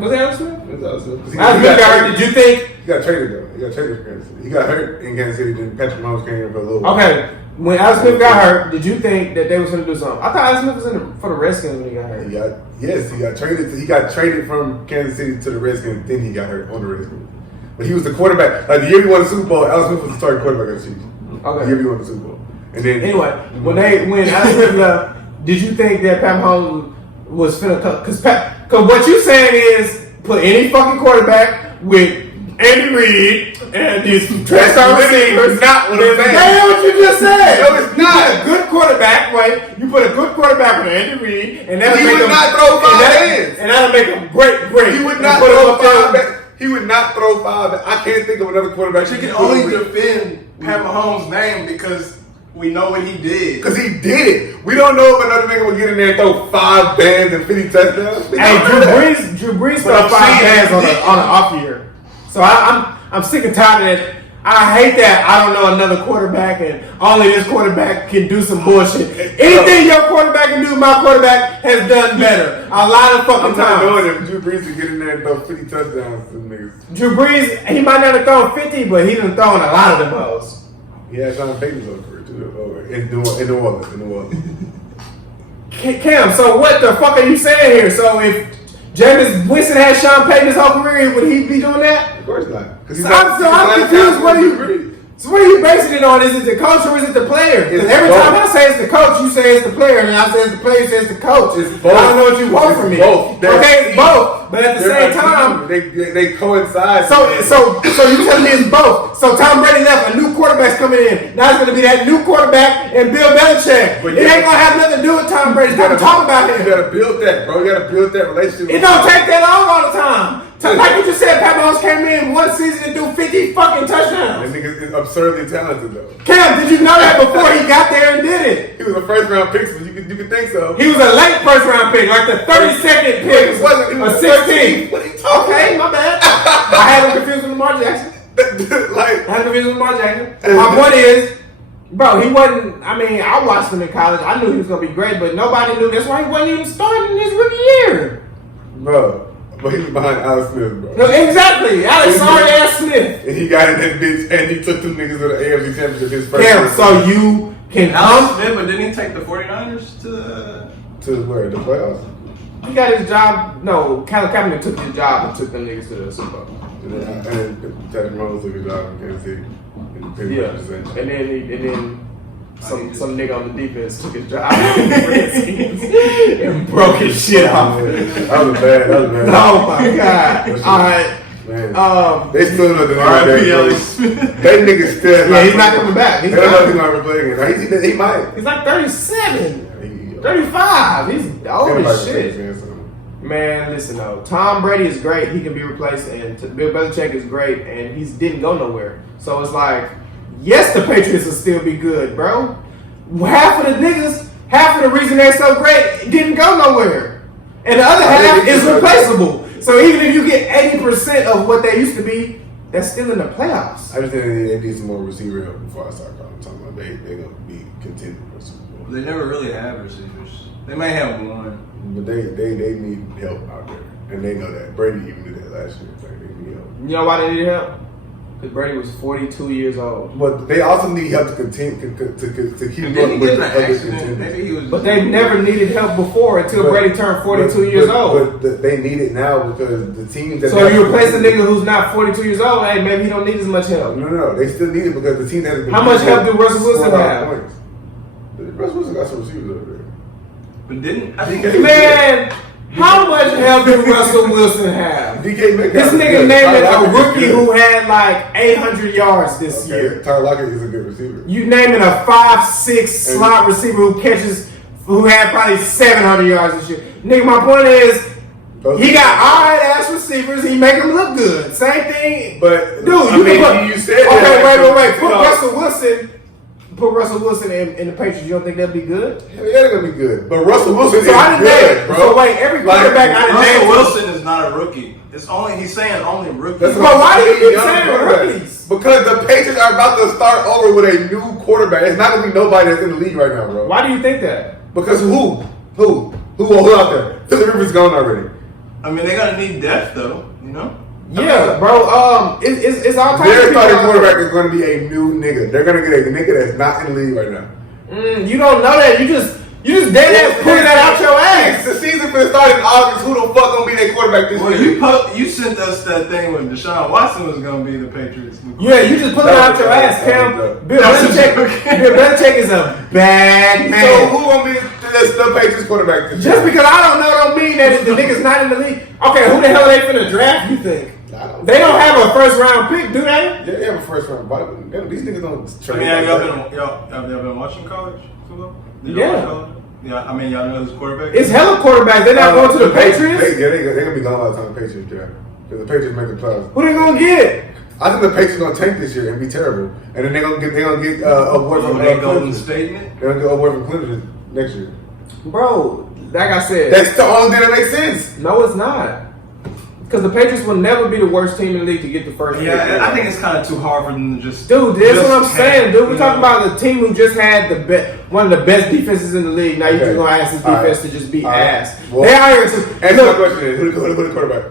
Was it Alex Smith? It was Alex Smith. Alex Smith got hurt. Did you think? He got traded though. He got traded for Kansas City. He got hurt in Kansas City. Then Patrick Mahomes came here for a little while. Okay. When Alex Smith got hurt, did you think that they was going to do something? I thought Alex Smith was for the Redskins when he got hurt. He got traded. He got traded from Kansas City to the Redskins. Then he got hurt on the Redskins. But he was the quarterback. Like the year he won the Super Bowl, Alex Smith was the starting quarterback of the Chiefs. Okay. The year he won the Super Bowl. And then anyway, when Alex Smith left, did you think that Pat Mahomes was finna come? Because what you saying is put any fucking quarterback with Andy Reid and these trash receivers. Not what I'm saying. That's what you just said. No, it's not. You put a good quarterback, right? You put a good quarterback with Andy Reid, and that'll he make would him, not throw 5 hands. and that'll make him great. He would not throw 5. He would not throw 5. I can't think of another quarterback. You can only defend Pat Mahomes' name because we know what he did. Because he did it. We don't know if another nigga would get in there and throw 5 bands and 50 touchdowns. Hey, Drew Brees threw 5 bands on an off year. So I'm sick and tired of that. I hate that I don't know another quarterback and only this quarterback can do some bullshit. Anything your quarterback can do, my quarterback has done better. A lot of fucking I'm not times. knowing if Drew Brees would get in there and throw 50 touchdowns to niggas. Drew Brees, he might not have thrown 50, but he done thrown a lot of them balls. He had Sean Payton's over it too. In New Orleans. Cam, so what the fuck are you saying here? So if Jameis Winston had Sean Payton his whole career. Would he be doing that? Of course not. I'm confused. What are you basing it on? Is it the coach or is it the player? Because every time I say it's the coach, you say it's the player, and I say it's the player, you say it's the coach. It's both. I don't know what you want from me. Both. Okay, it's both. But at the same time, they coincide. So you telling me it's both. So Tom Brady left, a new quarterback's coming in. Now it's going to be that new quarterback and Bill Belichick. But it ain't going to have nothing to do with Tom Brady. Stop talking about him. You got to build that, bro. You got to build that relationship. It don't take that long all the time. Like you just said, Pat Mahomes came in one season and do 50 fucking touchdowns. That nigga is absurdly talented, though. Cam, did you know that before he got there and did it? He was a first round pick, so you could think so. He was a late first round pick, like the 32nd pick. He was 16. What are you talking Okay, my bad. I had him confused with Lamar Jackson. Like, I had him confused with Lamar Jackson. My point is, bro, he wasn't. I mean, I watched him in college. I knew he was gonna be great, but nobody knew. That's why he wasn't even starting in his rookie year. bro. But he was behind Alex Smith, bro. No, exactly. Alex ass Smith. And he got in that bitch, and he took two niggas to the AFC Championship his first Cam, year. so you can Alex Smith, but didn't he take the 49ers to To where? The playoffs? He got his job. No, Colin Kaepernick took his job and took them niggas to the Super Bowl. And then Patrick Mahomes took his job in Kansas City. Yeah, and then some nigga on the defense took his job and broke his shit off. That was bad. Oh my god! All right, man. They still know the R.I.P. Alex. That nigga still. Yeah, he's not coming back. They don't know he's not playing again. He might. He's like 37, 35. He's old as shit. Man, listen though, Tom Brady is great. He can be replaced, and Bill Belichick is great, and he didn't go nowhere. So it's like, yes, the Patriots will still be good, bro. Half of the reason they're so great didn't go nowhere, and the other half is replaceable. So even if you get 80% of what they used to be, that's still in the playoffs. I just think they need some more receiver help before I start talking about they gonna be contending for Super Bowl. They never really have receivers. They may have one. But they need help out there, and they know that. Brady even did that last year. Like, they need help. You know why they needed help? Because Brady was 42 years old. But they also need help to continue to keep up Didn't he with get in the an other accident? contenders. Maybe he was. But they never needed help before until Brady turned 42 years old. But they need it now because the teams that. So if you replace a nigga who's not 42 years old, hey, maybe he don't need as much help. No, they still need it because the team that. How much help did Russell Wilson have? Russell Wilson got some receivers over there. But didn't I think? Man, how much help did Russell Wilson have? DK Metcalf. This nigga named a rookie who had like 800 yards this year. Tyler Lockett is a good receiver. You naming a 5'6" slot receiver who had probably 700 yards this year. Nigga, my point is, he got alright ass receivers. He make them look good. Same thing. But dude, you said wait. Put Russell Wilson in the Patriots. You don't think that'd be good? Hell yeah, they're gonna be good. But Russell Wilson is I didn't good, name, bro. So wait, every quarterback I didn't name. Russell Wilson is not a rookie. It's only he's saying only rookies. But why do you keep saying rookies? Because the Patriots are about to start over with a new quarterback. It's not gonna be nobody that's in the league right now, bro. Why do you think that? Because who out there? Phillip Rivers gone already. I mean, they're gonna need depth though. You know. Yeah, bro. It's all kinds Their of starting quarterback is going to be a new nigga. They're going to get a nigga that's not in the league right now. You don't know that. You just dead ass pulling that out your ass. The season been started in August. Who the fuck gonna be their quarterback this year? Well, you sent us that thing when Deshaun Watson was gonna be the Patriots. Yeah, you just pulling it out your ass, Cam. Bill Belichick is a bad man. So who gonna be the Patriots quarterback this year? Just because I don't know don't mean that the nigga's not in the league. Okay, who the hell are they finna draft, you think? They don't have a first round pick, do they? Yeah, they have a first round. But these niggas don't trade. I mean, have y'all been watching college football? Yeah. Yeah, I mean, y'all know who's quarterback? It's hella quarterback. They're not going to the Patriots? They're going to be gone by the time the Patriots draft. Because the Patriots make the playoffs. Who they going to get? I think the Patriots going to tank this year and be terrible. And then they're going to get award from Golden Statement? They're going to get award from Clinton next year. Bro, like I said. That's the only thing that makes sense. No, it's not. Because the Patriots will never be the worst team in the league to get the first pick. Yeah, I think it's kind of too hard for them to just. Dude, that's what I'm saying, dude. We're talking about the team who just had one of the best defenses in the league. Now you're just going to ask this defense to just be ass. Well, they are here to. Answer my question is, who the quarterback?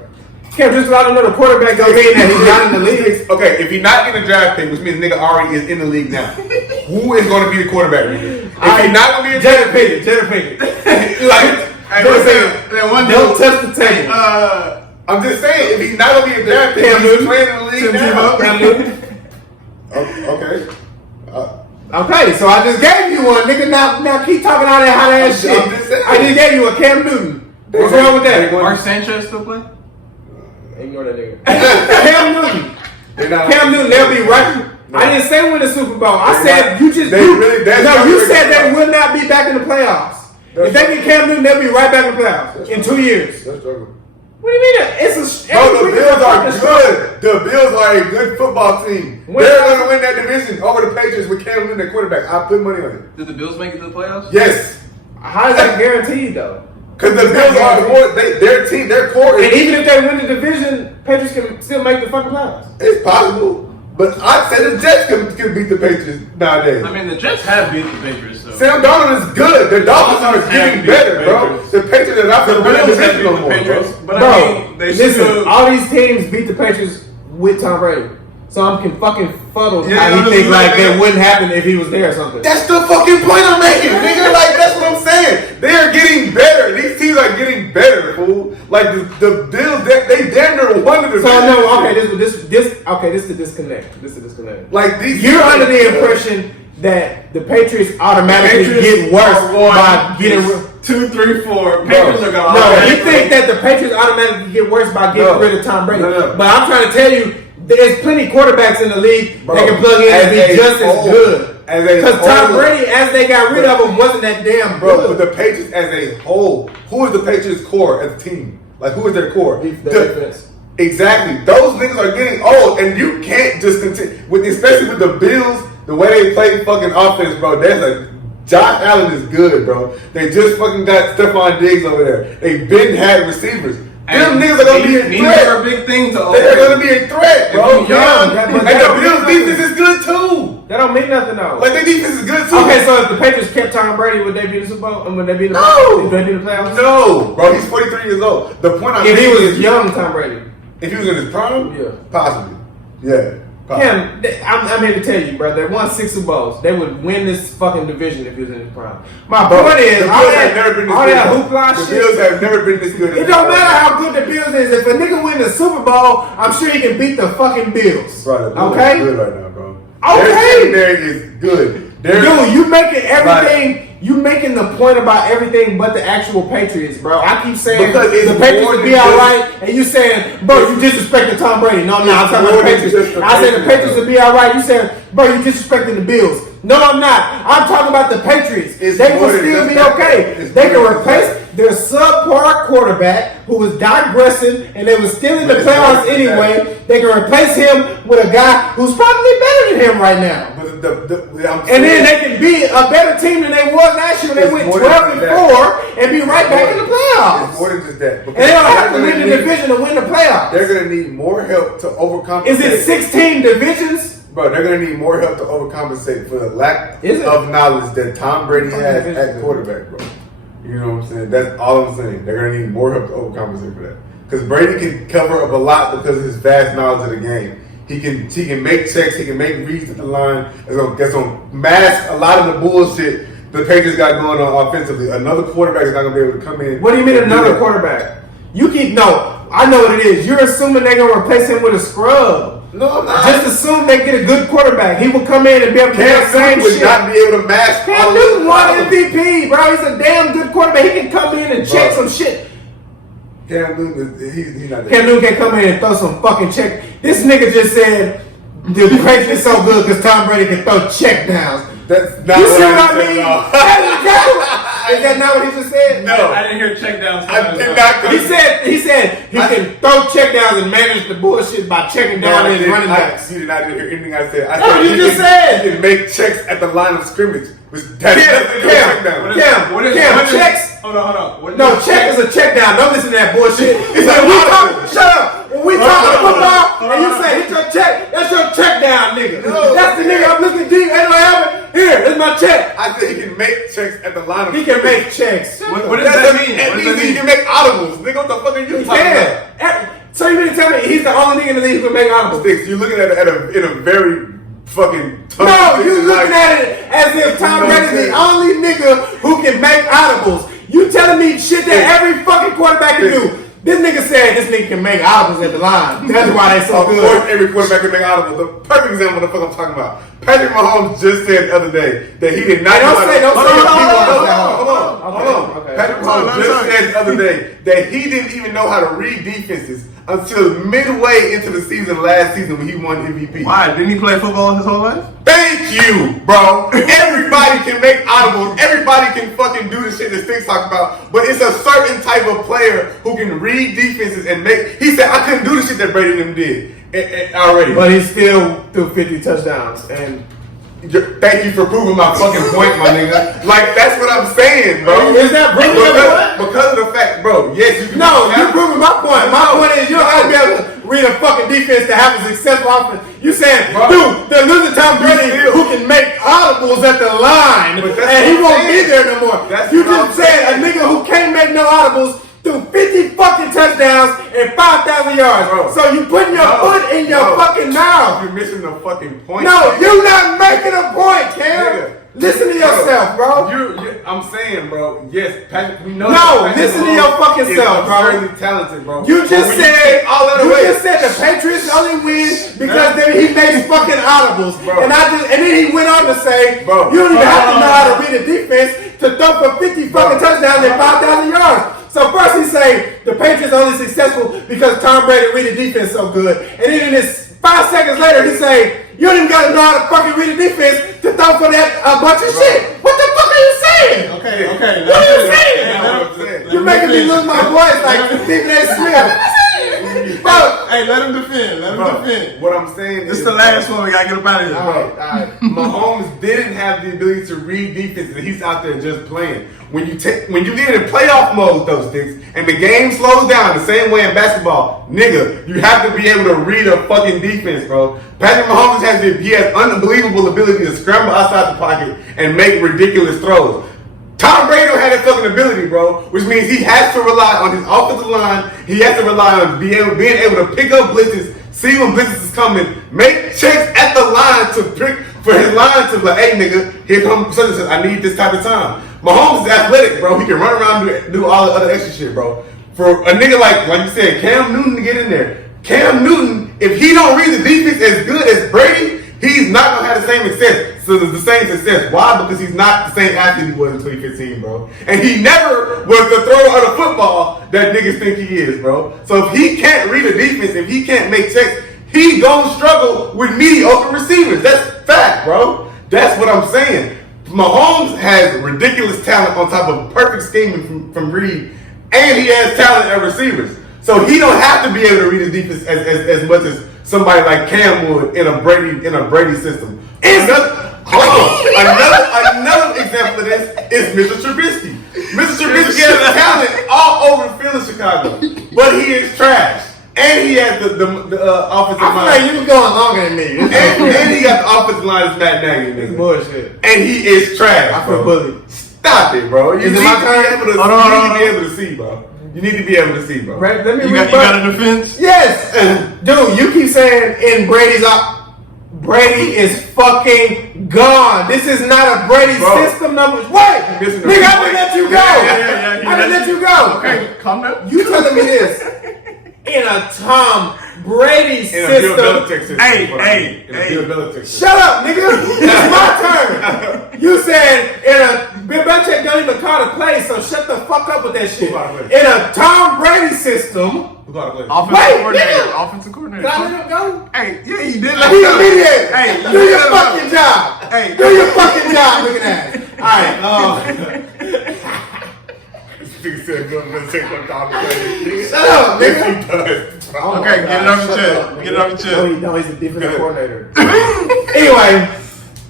Can't just let him know the quarterback don't mean that he's not in the league. Okay, if he's not in the draft pick, which means nigga already is in the league now, who is going to be the quarterback? If he's not going to be a Jada Pinkett. like, Hey, Don't touch the table. I'm just saying, if he's not gonna be a draft pick, he's playing in the league now. Okay. Okay, so I just gave you one, nigga. Now keep talking all that hot ass shit. I just gave you a Cam Newton. What's wrong with that? Mark Sanchez still play? Ignore that nigga. Cam Newton. Cam Newton, they'll be right. No. I didn't say win the Super Bowl. I said you just you said they will not be back in the playoffs. If they get Cam Newton, they'll be right back in the playoffs in 2 years. What do you mean? It's a the Bills are good. The Bills are a good football team. They're going to win that division over the Patriots with Cam Newton, their quarterback. I put money on it. Did the Bills make it to the playoffs? Yes. How is that guaranteed though? Because the Bills are their team, their core. And even if they win the division, Patriots can still make the fucking playoffs. It's possible. But I'd say the Jets can beat the Patriots nowadays. I mean, the Jets have beat the Patriots, though. Sam Darnold is good. The Dolphins are getting better, bro. The Patriots are not going to win the division no more, bro. But I mean, listen, all these teams beat the Patriots with Tom Brady. So I'm fucking fuddled how he think like that wouldn't happen if he was there or something. That's the fucking point I'm making, nigga. Like, that's what I'm saying. They are getting better. These teams are getting better, fool. Like, the Bills, they damn near won the division. So, no, okay, this is the disconnect. This is the disconnect. Like, these You're under the impression that the Patriots automatically get worse by getting 2, 3, 4. Patriots are gonna. No, you think that the Patriots automatically get worse by getting rid of Tom Brady. No. But I'm trying to tell you, there's plenty of quarterbacks in the league that can plug in and be just as good. Because Tom Brady, as they got rid of him, wasn't that damn bro. But the Patriots as a whole, who is the Patriots core as a team? Like, who is their core? Defense. Exactly. Those niggas are getting old, and you can't just continue especially with the Bills, the way they play fucking offense, bro. That's like Josh Allen is good, bro. They just fucking got Stephon Diggs over there. They've been had receivers. Them niggas are gonna be a threat. Are a big thing to They're gonna be a threat, bro. And the Bills defense is good too. That don't mean nothing though. Like, their defense is good too. Okay, so if the Patriots kept Tom Brady, would they be in the Super Bowl? And would they be in the No. Would they be in the playoffs? No, bro. He's 43 years old. The point I'm if he making was young, Tom Brady. If he was in his prime, yeah, possibly, yeah. Cam, I'm here to tell you, bro. They won 6 Super Bowls. They would win this fucking division if he was in his prime. My point is, all that hoopla shit. The Bills have never been this good. It don't matter how good the Bills is. If a nigga win the Super Bowl, I'm sure he can beat the fucking Bills. Bro, the Bills okay? are good right now, bro. Okay. Their secondary is good. Dude, you making everything. You making the point about everything but the actual Patriots, bro. I keep saying the Patriots will be alright, and you saying, bro, you disrespecting Tom Brady. No, I'm not. I'm talking about the Patriots. I said the Patriots will be alright. You saying, bro, you disrespecting the Bills. No, I'm not. I'm talking about the Patriots. They will still be okay. They can replace their subpar quarterback who was digressing, and they were still in the playoffs anyway. They can replace him with a guy who's probably better than him right now. And then they can be a better team than they was last year. They went 12-4 and be right back in the playoffs. It's more than just that. And they don't have to win the division to win the playoffs. They're going to need more help to overcompensate. Is it 16 divisions? Bro, they're going to need more help to overcompensate for the lack of knowledge that Tom Brady has at quarterback, bro. You know what I'm saying? That's all I'm saying. They're going to need more help to overcompensate for that. Because Brady can cover up a lot because of his vast knowledge of the game. He can make checks. He can make reads at the line. That's gonna mask a lot of the bullshit the Patriots got going on offensively. Another quarterback is not gonna be able to come in. What do you mean another quarterback? I know what it is. You're assuming they're gonna replace him with a scrub. No, I'm not. Just assume they get a good quarterback. He will come in and be able to do the same shit. Not be able to mask. Cam Newton won MVP, bro. He's a damn good quarterback. He can come in and check some shit. Cam Newton, he's not. Cam Newton can come in and throw some fucking check. This nigga just said the Patriots so good because Tom Brady can throw check downs. That's not you what see what I mean? Is that not what he just said? No, I didn't hear check downs. I did not. He said he can throw check downs and manage the bullshit by checking down his running backs. You did not hear anything I said. That's what you just said. He can make checks at the line of scrimmage. Cam, checks. Hold on. No, check is a check down. Don't listen to that bullshit. Shut up. When we talking football and you say hit your check, that's your check down, nigga. No, that's the nigga I'm listening to. Ain't no happen. Here, here's my check. I said he can make checks at the line of He can make checks. What does that mean? That means he can make audibles. Nigga, what the fuck are you talking about? So you mean to tell me he's the only nigga in the league who can make audibles? Stixx, you're looking at it in a very fucking tough. No, you looking at it as if Tom Brady's the only nigga who can make audibles. You telling me shit that every fucking quarterback can do. This nigga said this nigga can make audibles at the line. That's why they so good. Of course, every quarterback can make audibles. The perfect example of what the fuck I'm talking about. Patrick Mahomes just said the other day that he did not know how to... Hold on. Patrick Mahomes just said the other day that he didn't even know how to read defenses until midway into the season last season when he won MVP. Why? Didn't he play football his whole life? Thank you, bro. Everybody can make audibles. Everybody can fucking do the shit that Stixx talked about. But it's a certain type of player who can read defenses and make... He said, I couldn't do the shit that Brady and them did already. But he still threw 50 touchdowns. And thank you for proving my fucking point, my nigga. Like, that's what I'm saying, bro. Is that proving your point? Because of the fact, bro, yes, you can... No, you're proving my point. My point is you don't have to be able to read a fucking defense to have a successful offense. You saying, dude, they're losing Tom Brady who can make audibles at the line, and he won't be there no more. You just said a nigga who can't make no audibles threw 50 fucking touchdowns and 5,000 yards. Bro, so you putting your foot in your fucking mouth. You're missing the fucking point. No, you're not making a point, Cam. Listen to yourself, bro. I'm saying, bro. Yes, Patrick. We know. No, listen to your fucking self, bro. Really talented, bro. You just said the Patriots only win because he makes fucking audibles, bro. And then he went on to say, bro, you don't even have to know how to read a defense to throw for 50 fucking touchdowns and 5,000 yards. So first he say the Patriots only successful because Tom Brady read the defense so good, and then in this 5 seconds later he say you don't even gotta know how to fucking read the defense to throw for that bunch of shit. What the fuck are you saying? Okay. What are you saying? You're making me lose my voice like Stephen A. Smith. Hey, let him defend. What I'm saying this is the last one. We gotta get him out of here. All right. Mahomes didn't have the ability to read defense, and he's out there just playing. When you get in playoff mode, those things, and the game slows down the same way in basketball, nigga, you have to be able to read a fucking defense, bro. Patrick Mahomes has unbelievable ability to scramble outside the pocket and make ridiculous throws. Tom Brady don't have that fucking ability, bro, which means he has to rely on his offensive line. He has to rely on being able to pick up blitzes, see when blitzes is coming, make checks at the line for his line to be like, hey, nigga, here comes such and such. I need this type of time. Mahomes is athletic, bro. He can run around and do all the other extra shit, bro. For a nigga like you said, Cam Newton to get in there. Cam Newton, if he don't read the defense as good as Brady, he's not gonna have the same success. So the same success. Why? Because he's not the same athlete he was in 2015, bro. And he never was the thrower of the football that niggas think he is, bro. So if he can't read a defense, if he can't make checks, he gonna struggle with mediocre receivers. That's fact, bro. That's what I'm saying. Mahomes has ridiculous talent on top of perfect scheming from Reed, and he has talent at receivers. So he don't have to be able to read his defense as much as somebody like Cam would in a Brady system. Another example of this is Mr. Trubisky. Mr. Trubisky has talent all over the field in Chicago, but he is trash. And he has the offensive line. I feel like you was going longer than me. And he got the offensive line as Matt Nagy. It's bullshit. And he is trash. I feel bullied. Stop it, bro. You need to be able to see, bro. You need to be able to see, bro. Right, let me you got a defense? Yes. Dude, you keep saying in Brady's Brady is fucking gone. This is not a Brady system number. Wait, nigga, I didn't let you go. I didn't let you go. Okay, calm down. You telling me this in a Tom Brady system? Hey. Shut up, nigga. It's my turn. You said in a Bill Belichick don't even call the play, so shut the fuck up with that shit. In a Tom Brady system. Offensive coordinator. Did I let him go? Hey, yeah, he did. Be immediate. Hey, do your fucking job. Hey, do your fucking job. Look at that. All right. Shut up, nigga. Okay, get it off your chest. No, he's a defensive coordinator. Anyway,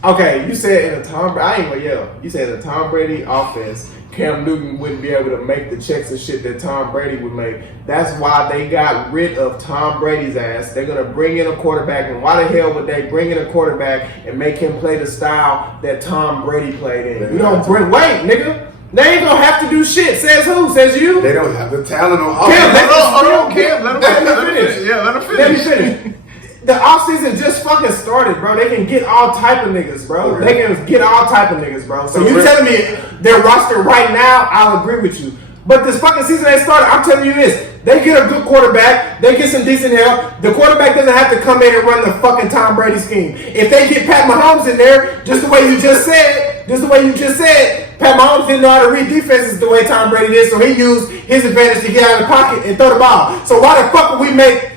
okay, you said in a Tom Brady, I ain't gonna yell. You said in a Tom Brady offense, Cam Newton wouldn't be able to make the checks and shit that Tom Brady would make. That's why they got rid of Tom Brady's ass. They're gonna bring in a quarterback, and why the hell would they bring in a quarterback and make him play the style that Tom Brady played in? You don't bring. Wait, nigga. They ain't gonna have to do shit. Says who? Says you? They don't have the talent on offense. Let him finish. Yeah, let him finish. Let me finish. the offseason just fucking started, bro. They can get all type of niggas, bro. Okay. They can get all type of niggas, bro. So you we're- telling me their roster right now, I'll agree with you. But this fucking season ain't started. I'm telling you this. They get a good quarterback. They get some decent help. The quarterback doesn't have to come in and run the fucking Tom Brady scheme. If they get Pat Mahomes in there, just the way you just said, Pat Mahomes didn't know how to read defenses the way Tom Brady did, so he used his advantage to get out of the pocket and throw the ball. So why the fuck would we make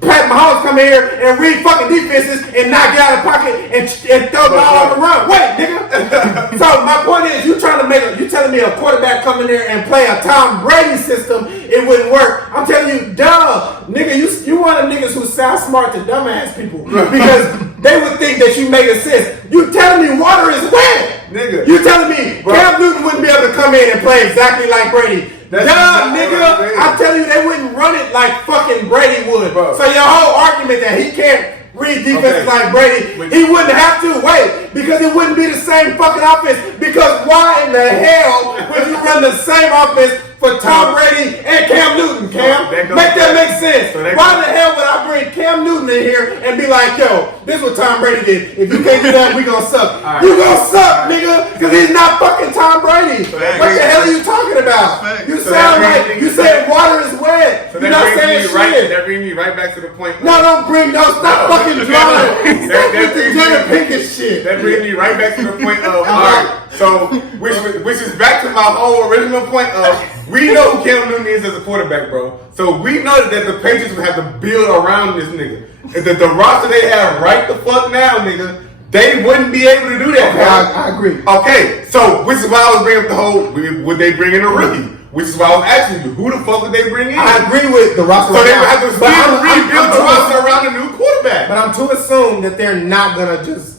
Pat Mahomes come here and read fucking defenses and not get out of the pocket and throw the ball on the run? Wait, nigga. So my point is, you telling me a quarterback come in there and play a Tom Brady system, it wouldn't work. I'm telling you, duh, nigga, you one of the niggas who sound smart to dumbass people because they would think that you make sense. You telling me water is wet, Nigga. You telling me Cam Newton wouldn't be able to come in and play exactly like Brady? That's Duh, not nigga, what I'm saying. I'm telling you, they wouldn't run it like fucking Brady would. Bro. So your whole argument that he can't read defenses Okay. like Brady, he wouldn't have to wait because it wouldn't be the same fucking offense. Because why in the hell would you run the same offense for Tom Brady and Cam Newton, Cam? Make that make sense. Why the hell would I bring Cam Newton in here and be like, yo, this is what Tom Brady did. If you can't do that, we gonna suck. Right. You gonna suck, nigga, because he's not fucking Tom Brady. that What the brings- hell are you talking about? You So sound that like brings- you said water is wet. So You're that not saying brings me right. shit. That brings me right back to the point. No, don't bring no. Stop fucking drawing. Stop with the brings me- Jada Pinkett shit. That brings me right back to the point of alright. So which is back to my whole original point of we know who Cam Newton is as a quarterback, bro. So we know that the Patriots would have to build around this nigga. If the roster they have right the fuck now, nigga, they wouldn't be able to do that. Okay, bro. I agree. Okay, so which is why I was bringing up the whole would they bring in a rookie? Which is why I was asking you, who the fuck would they bring in? I agree with the roster. So right they now, would have to but still I'm rebuild the to- roster around a new quarterback. But I'm to assume that they're not gonna just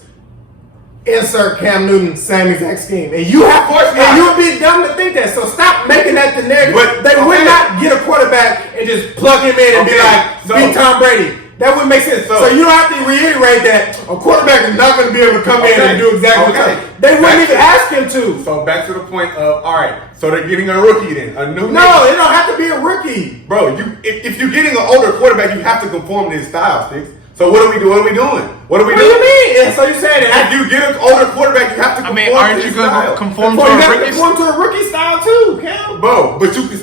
insert Cam Newton same exact scheme, and you have, Of course not. and you would be dumb to think that. So stop making that the narrative. But, they would okay. not get a quarterback and just plug him in and be Okay, like, so- be Tom Brady. That wouldn't make sense. So you don't have to reiterate that a quarterback is not going to be able to come in and do exactly what they wouldn't even ask him to. So back to the point of alright, so they're getting a rookie then, a new No, nigga. it don't have to be a rookie. Bro, if you're getting an older quarterback, you have to conform to his style, Stixx. So what do we do? What are we doing? What are we What do doing? you mean? And so you're saying that If you get an older quarterback, you have to I conform mean, aren't to you his going to style. conform to you a have to rookie? conform to a rookie style too, Cam. Bro, but you can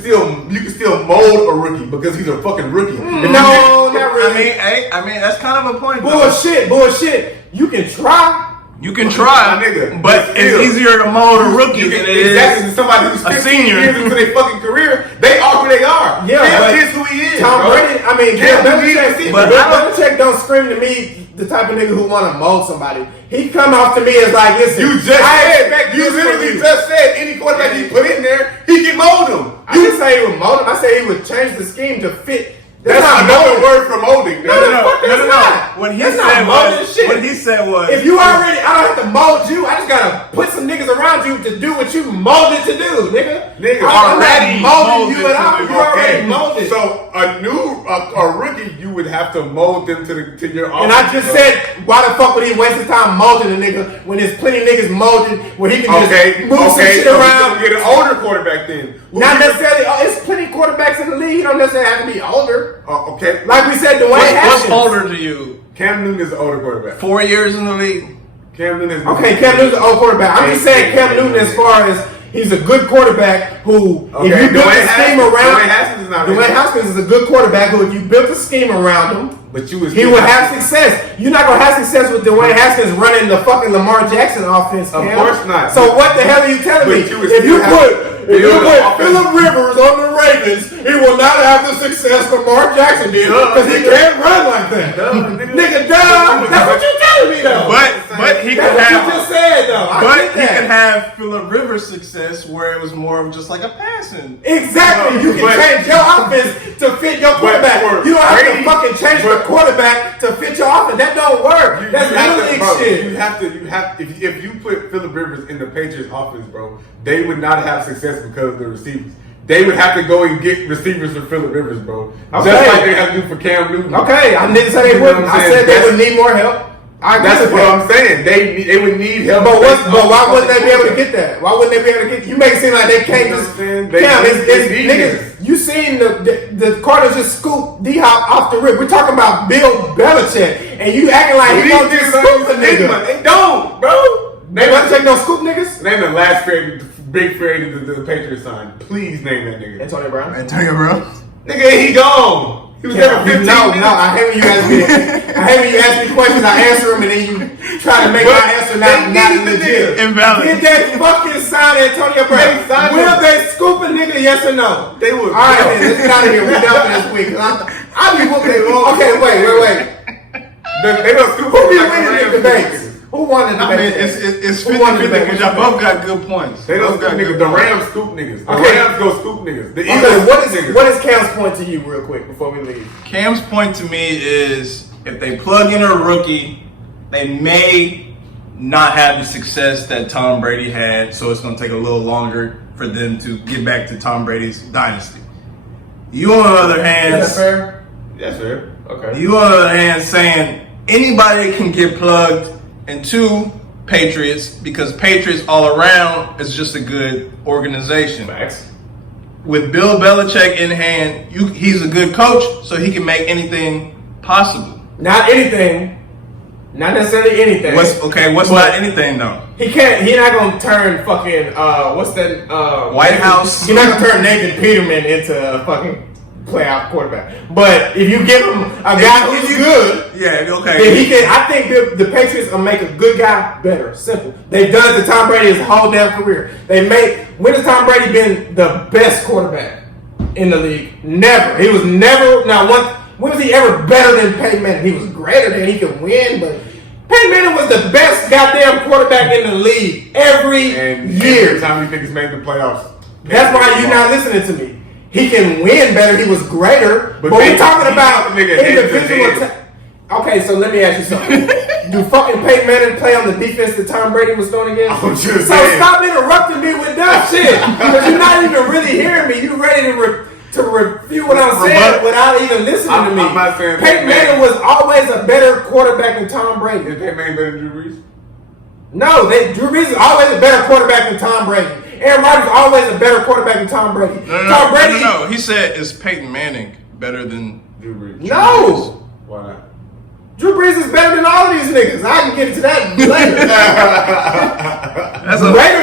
still mold a rookie because he's a fucking rookie. If you No, get- not really. I mean, that's kind of a point. though. Bullshit. You can try. You can try, My nigga, but but it's still. easier to mold a rookie You than can, it is. exactly, somebody who's a 15 senior. years into their fucking career, they are who they are. Yeah, Cam but is who he is. Tom bro. Brady, I mean, Cam Bill Newton Belichick, is- but Bill I don't- Belichick don't scream to me the type of nigga who want to mold somebody. He come off to me as like, listen, You just I said, expect you this from literally you. just said any quarterback he put in there, he can mold him. I didn't say he would mold him. I said he would change the scheme to fit. That's not another molding. word for molding. No, the fuck is not. What he That's not said molding was, shit. what he said was, If you already, I don't have to mold you. I just gotta put some niggas around you to do what you molded to do, nigga. Nigga, I'm already not molding you molded at all. to You do. already molded. So a rookie, you would have to mold them to your offense. And I just said, why the fuck would he waste his time molding a nigga when there's plenty of niggas molded where he can just move some shit so around? Get an older quarterback then. Not necessarily. Oh, it's plenty of quarterbacks in the league. You don't necessarily have to be older. Okay. Like we said, Dwayne what's Haskins. older to you? Cam Newton is an older quarterback. 4 years in the league? Cam Newton is Okay, Cam Newton's an old quarterback. I'm just saying Cam Newton as far as he's a good quarterback who, Okay, if you built Dwayne a scheme Haskins- around Dwayne Haskins is not Dwayne really- Haskins is a good quarterback who, if you built a scheme around him, But you was he would have success. You're not gonna have success with Dwayne Haskins running the fucking Lamar Jackson offense. Of Cam. course not. So what the hell are you telling me? But you would If you still have put to build an offense. Phillip Rivers on the Ravens, he will not have the success Lamar Jackson did because he nigga. can't run like that. Nigga, duh. That's what you're telling me though. But he could That's what you have. just said though. I But get he that. could have Phillip Rivers' success where it was more of just like a passing. Exactly. You can But- change your offense to fit your quarterback. for You don't have to Brady- fucking change the but- quarterback to fit your offense. That don't work. That's have little league bro, shit. You have to. If you put Phillip Rivers in the Patriots offense, bro, they would not have success because of the receivers. They would have to go and get receivers for Phillip Rivers, bro. Okay. Just like they have to do for Cam Newton. Okay, I didn't say they You know wouldn't. what I'm I saying? said they That's- would need more help. That's what I'm saying. They would need help. But why wouldn't they be able to get that? Why wouldn't they be able to get? You make it seem like they can't just. It's niggas. You seen the Cardinals just scoop D-Hop off the rip. We're talking about Bill Belichick, and you acting like he don't just scoop a nigga. They don't, bro. Belichick don't scoop niggas. Name the last big free the Patriots signed. Please name that nigga. Antonio Brown. Nigga, he gone. He was there for 15 minutes. No, I hate when you ask me. I hate when you ask me questions. I answer them, and then you try to make my answer not legit. Invalid. Did they fucking sign Antonio Brown? Will they scoop a nigga? Yes or no? They would. All right, then, let's get out of here. We're done for this week. I'll be whooping. Okay, wait. They don't scoop. Who be winning the debates? Who won the debate? I mean, it's 50-50 because y'all both got good points. They don't scoop niggas. The Rams scoop niggas. The Rams go scoop niggas. The Eagles what is Cam's point to you, real quick, before we leave? Cam's point to me is if they plug in a rookie, they may not have the success that Tom Brady had, so it's going to take a little longer for them to get back to Tom Brady's dynasty. You, on the other hand, is that fair? Yes, sir. Okay. You, on the other hand, saying anybody can get plugged into Patriots because Patriots all around is just a good organization. Facts. With Bill Belichick in hand, he's a good coach, so he can make anything possible. Not anything. Not necessarily anything. What's not anything though? He can't. He's not gonna turn fucking what's that? White House. He's not gonna turn Nathan Peterman into a fucking playoff quarterback. But if you give him a guy who's good, yeah, okay, then he can. I think the Patriots will make a good guy better. Simple. They've done it to Tom Brady his whole damn career. When has Tom Brady been the best quarterback in the league? Never. He was never. Now, when was he ever better than Peyton Manning? He was greater than he could win, but Peyton Manning was the best goddamn quarterback in the league every year. Every time you think he's made the playoffs. That's why you're not listening to me. He can win better. He was greater. But we're talking about individual. Okay, so let me ask you something. Do fucking Peyton Manning play on the defense that Tom Brady was going against? I'm just so saying. Stop interrupting me with that shit. Because you're not even really hearing me. You're ready to refute what I'm saying without even listening to me. I'm not saying Peyton Manning was always a better quarterback than Tom Brady. Is Peyton Manning better than Drew Brees? No, Drew Brees is always a better quarterback than Tom Brady. Aaron Rodgers is always a better quarterback than Tom Brady. Tom Brady. No. He said, "Is Peyton Manning better than Drew Brees?" No. Why not? Drew Brees is better than all these niggas. I can get into that later.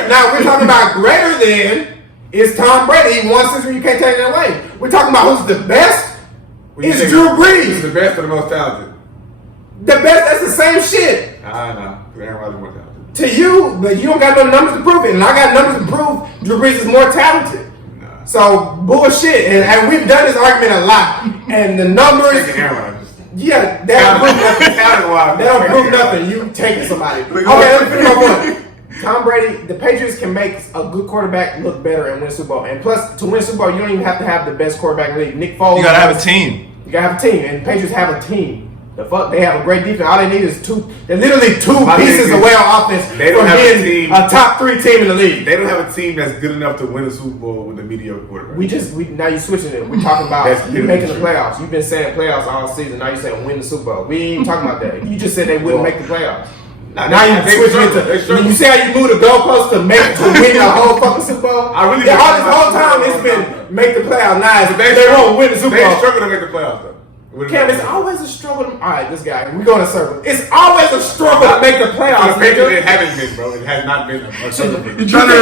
Now we're talking about greater than is Tom Brady. He won since you can't take it away. We're talking about who's the best. It's Drew Brees. He's the best or the most talented? The best. That's the same shit. I know. Aaron Rodgers is more talented. To you, but you don't got no numbers to prove it, and I got numbers to prove Drew Brees is more talented. Nah. So bullshit, and we've done this argument a lot, and the numbers. Yeah, they don't prove nothing. They don't prove nothing. You taking somebody. Okay, let me finish my point. Tom Brady, the Patriots can make a good quarterback look better and win Super Bowl. And plus, to win Super Bowl, you don't even have to have the best quarterback in the league. Nick Foles. You gotta have a team. You gotta have a team, and the Patriots have a team. The fuck, they have a great defense. All they need is two. They're literally two pieces away on offense from being a top 3 team in the league. They don't have a team that's good enough to win a Super Bowl with a mediocre quarterback. Now you're switching it. We're talking about you making the playoffs. You've been saying playoffs all season. Now you're saying win the Super Bowl. We ain't even talking about that. You just said they wouldn't make the playoffs. Now you switching into. You see how you move the goalpost to win the whole fucking Super Bowl? I really this whole time it's been make the playoffs. Now they won't win the Super Bowl. They struggle to make the playoffs though. Cam, it's always a struggle. All right, this guy. We're going in circles. It's always a struggle to make the playoffs. It hasn't been, bro. It has not been a struggle. You're trying to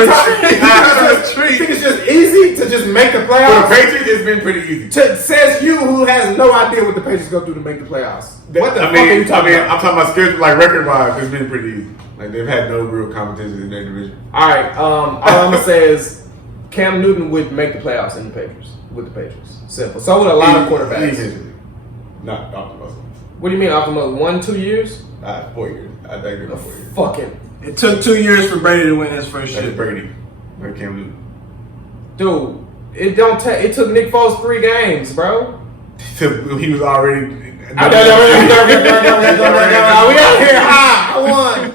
retreat. You think it's just easy to just make the playoffs? For the Patriots, it's been pretty easy. Says you who has no idea what the Patriots go through to make the playoffs. What the fuck are you talking about? I'm talking about schedule, like record-wise. It's been pretty easy. Like they've had no real competition in their division. All right. All I'm gonna say is Cam Newton would make the playoffs in the Patriots with the Patriots. Simple. So would a lot of quarterbacks. Not off the muscle. What do you mean off the muscle? 1-2 years? 4 years. I think it's 4 years. Fucking. It took 2 years for Brady to win his first That's shit. Brady. Like Cam Newton. Dude, it took Nick Foles 3 games, bro. He was already. We out here high. I won.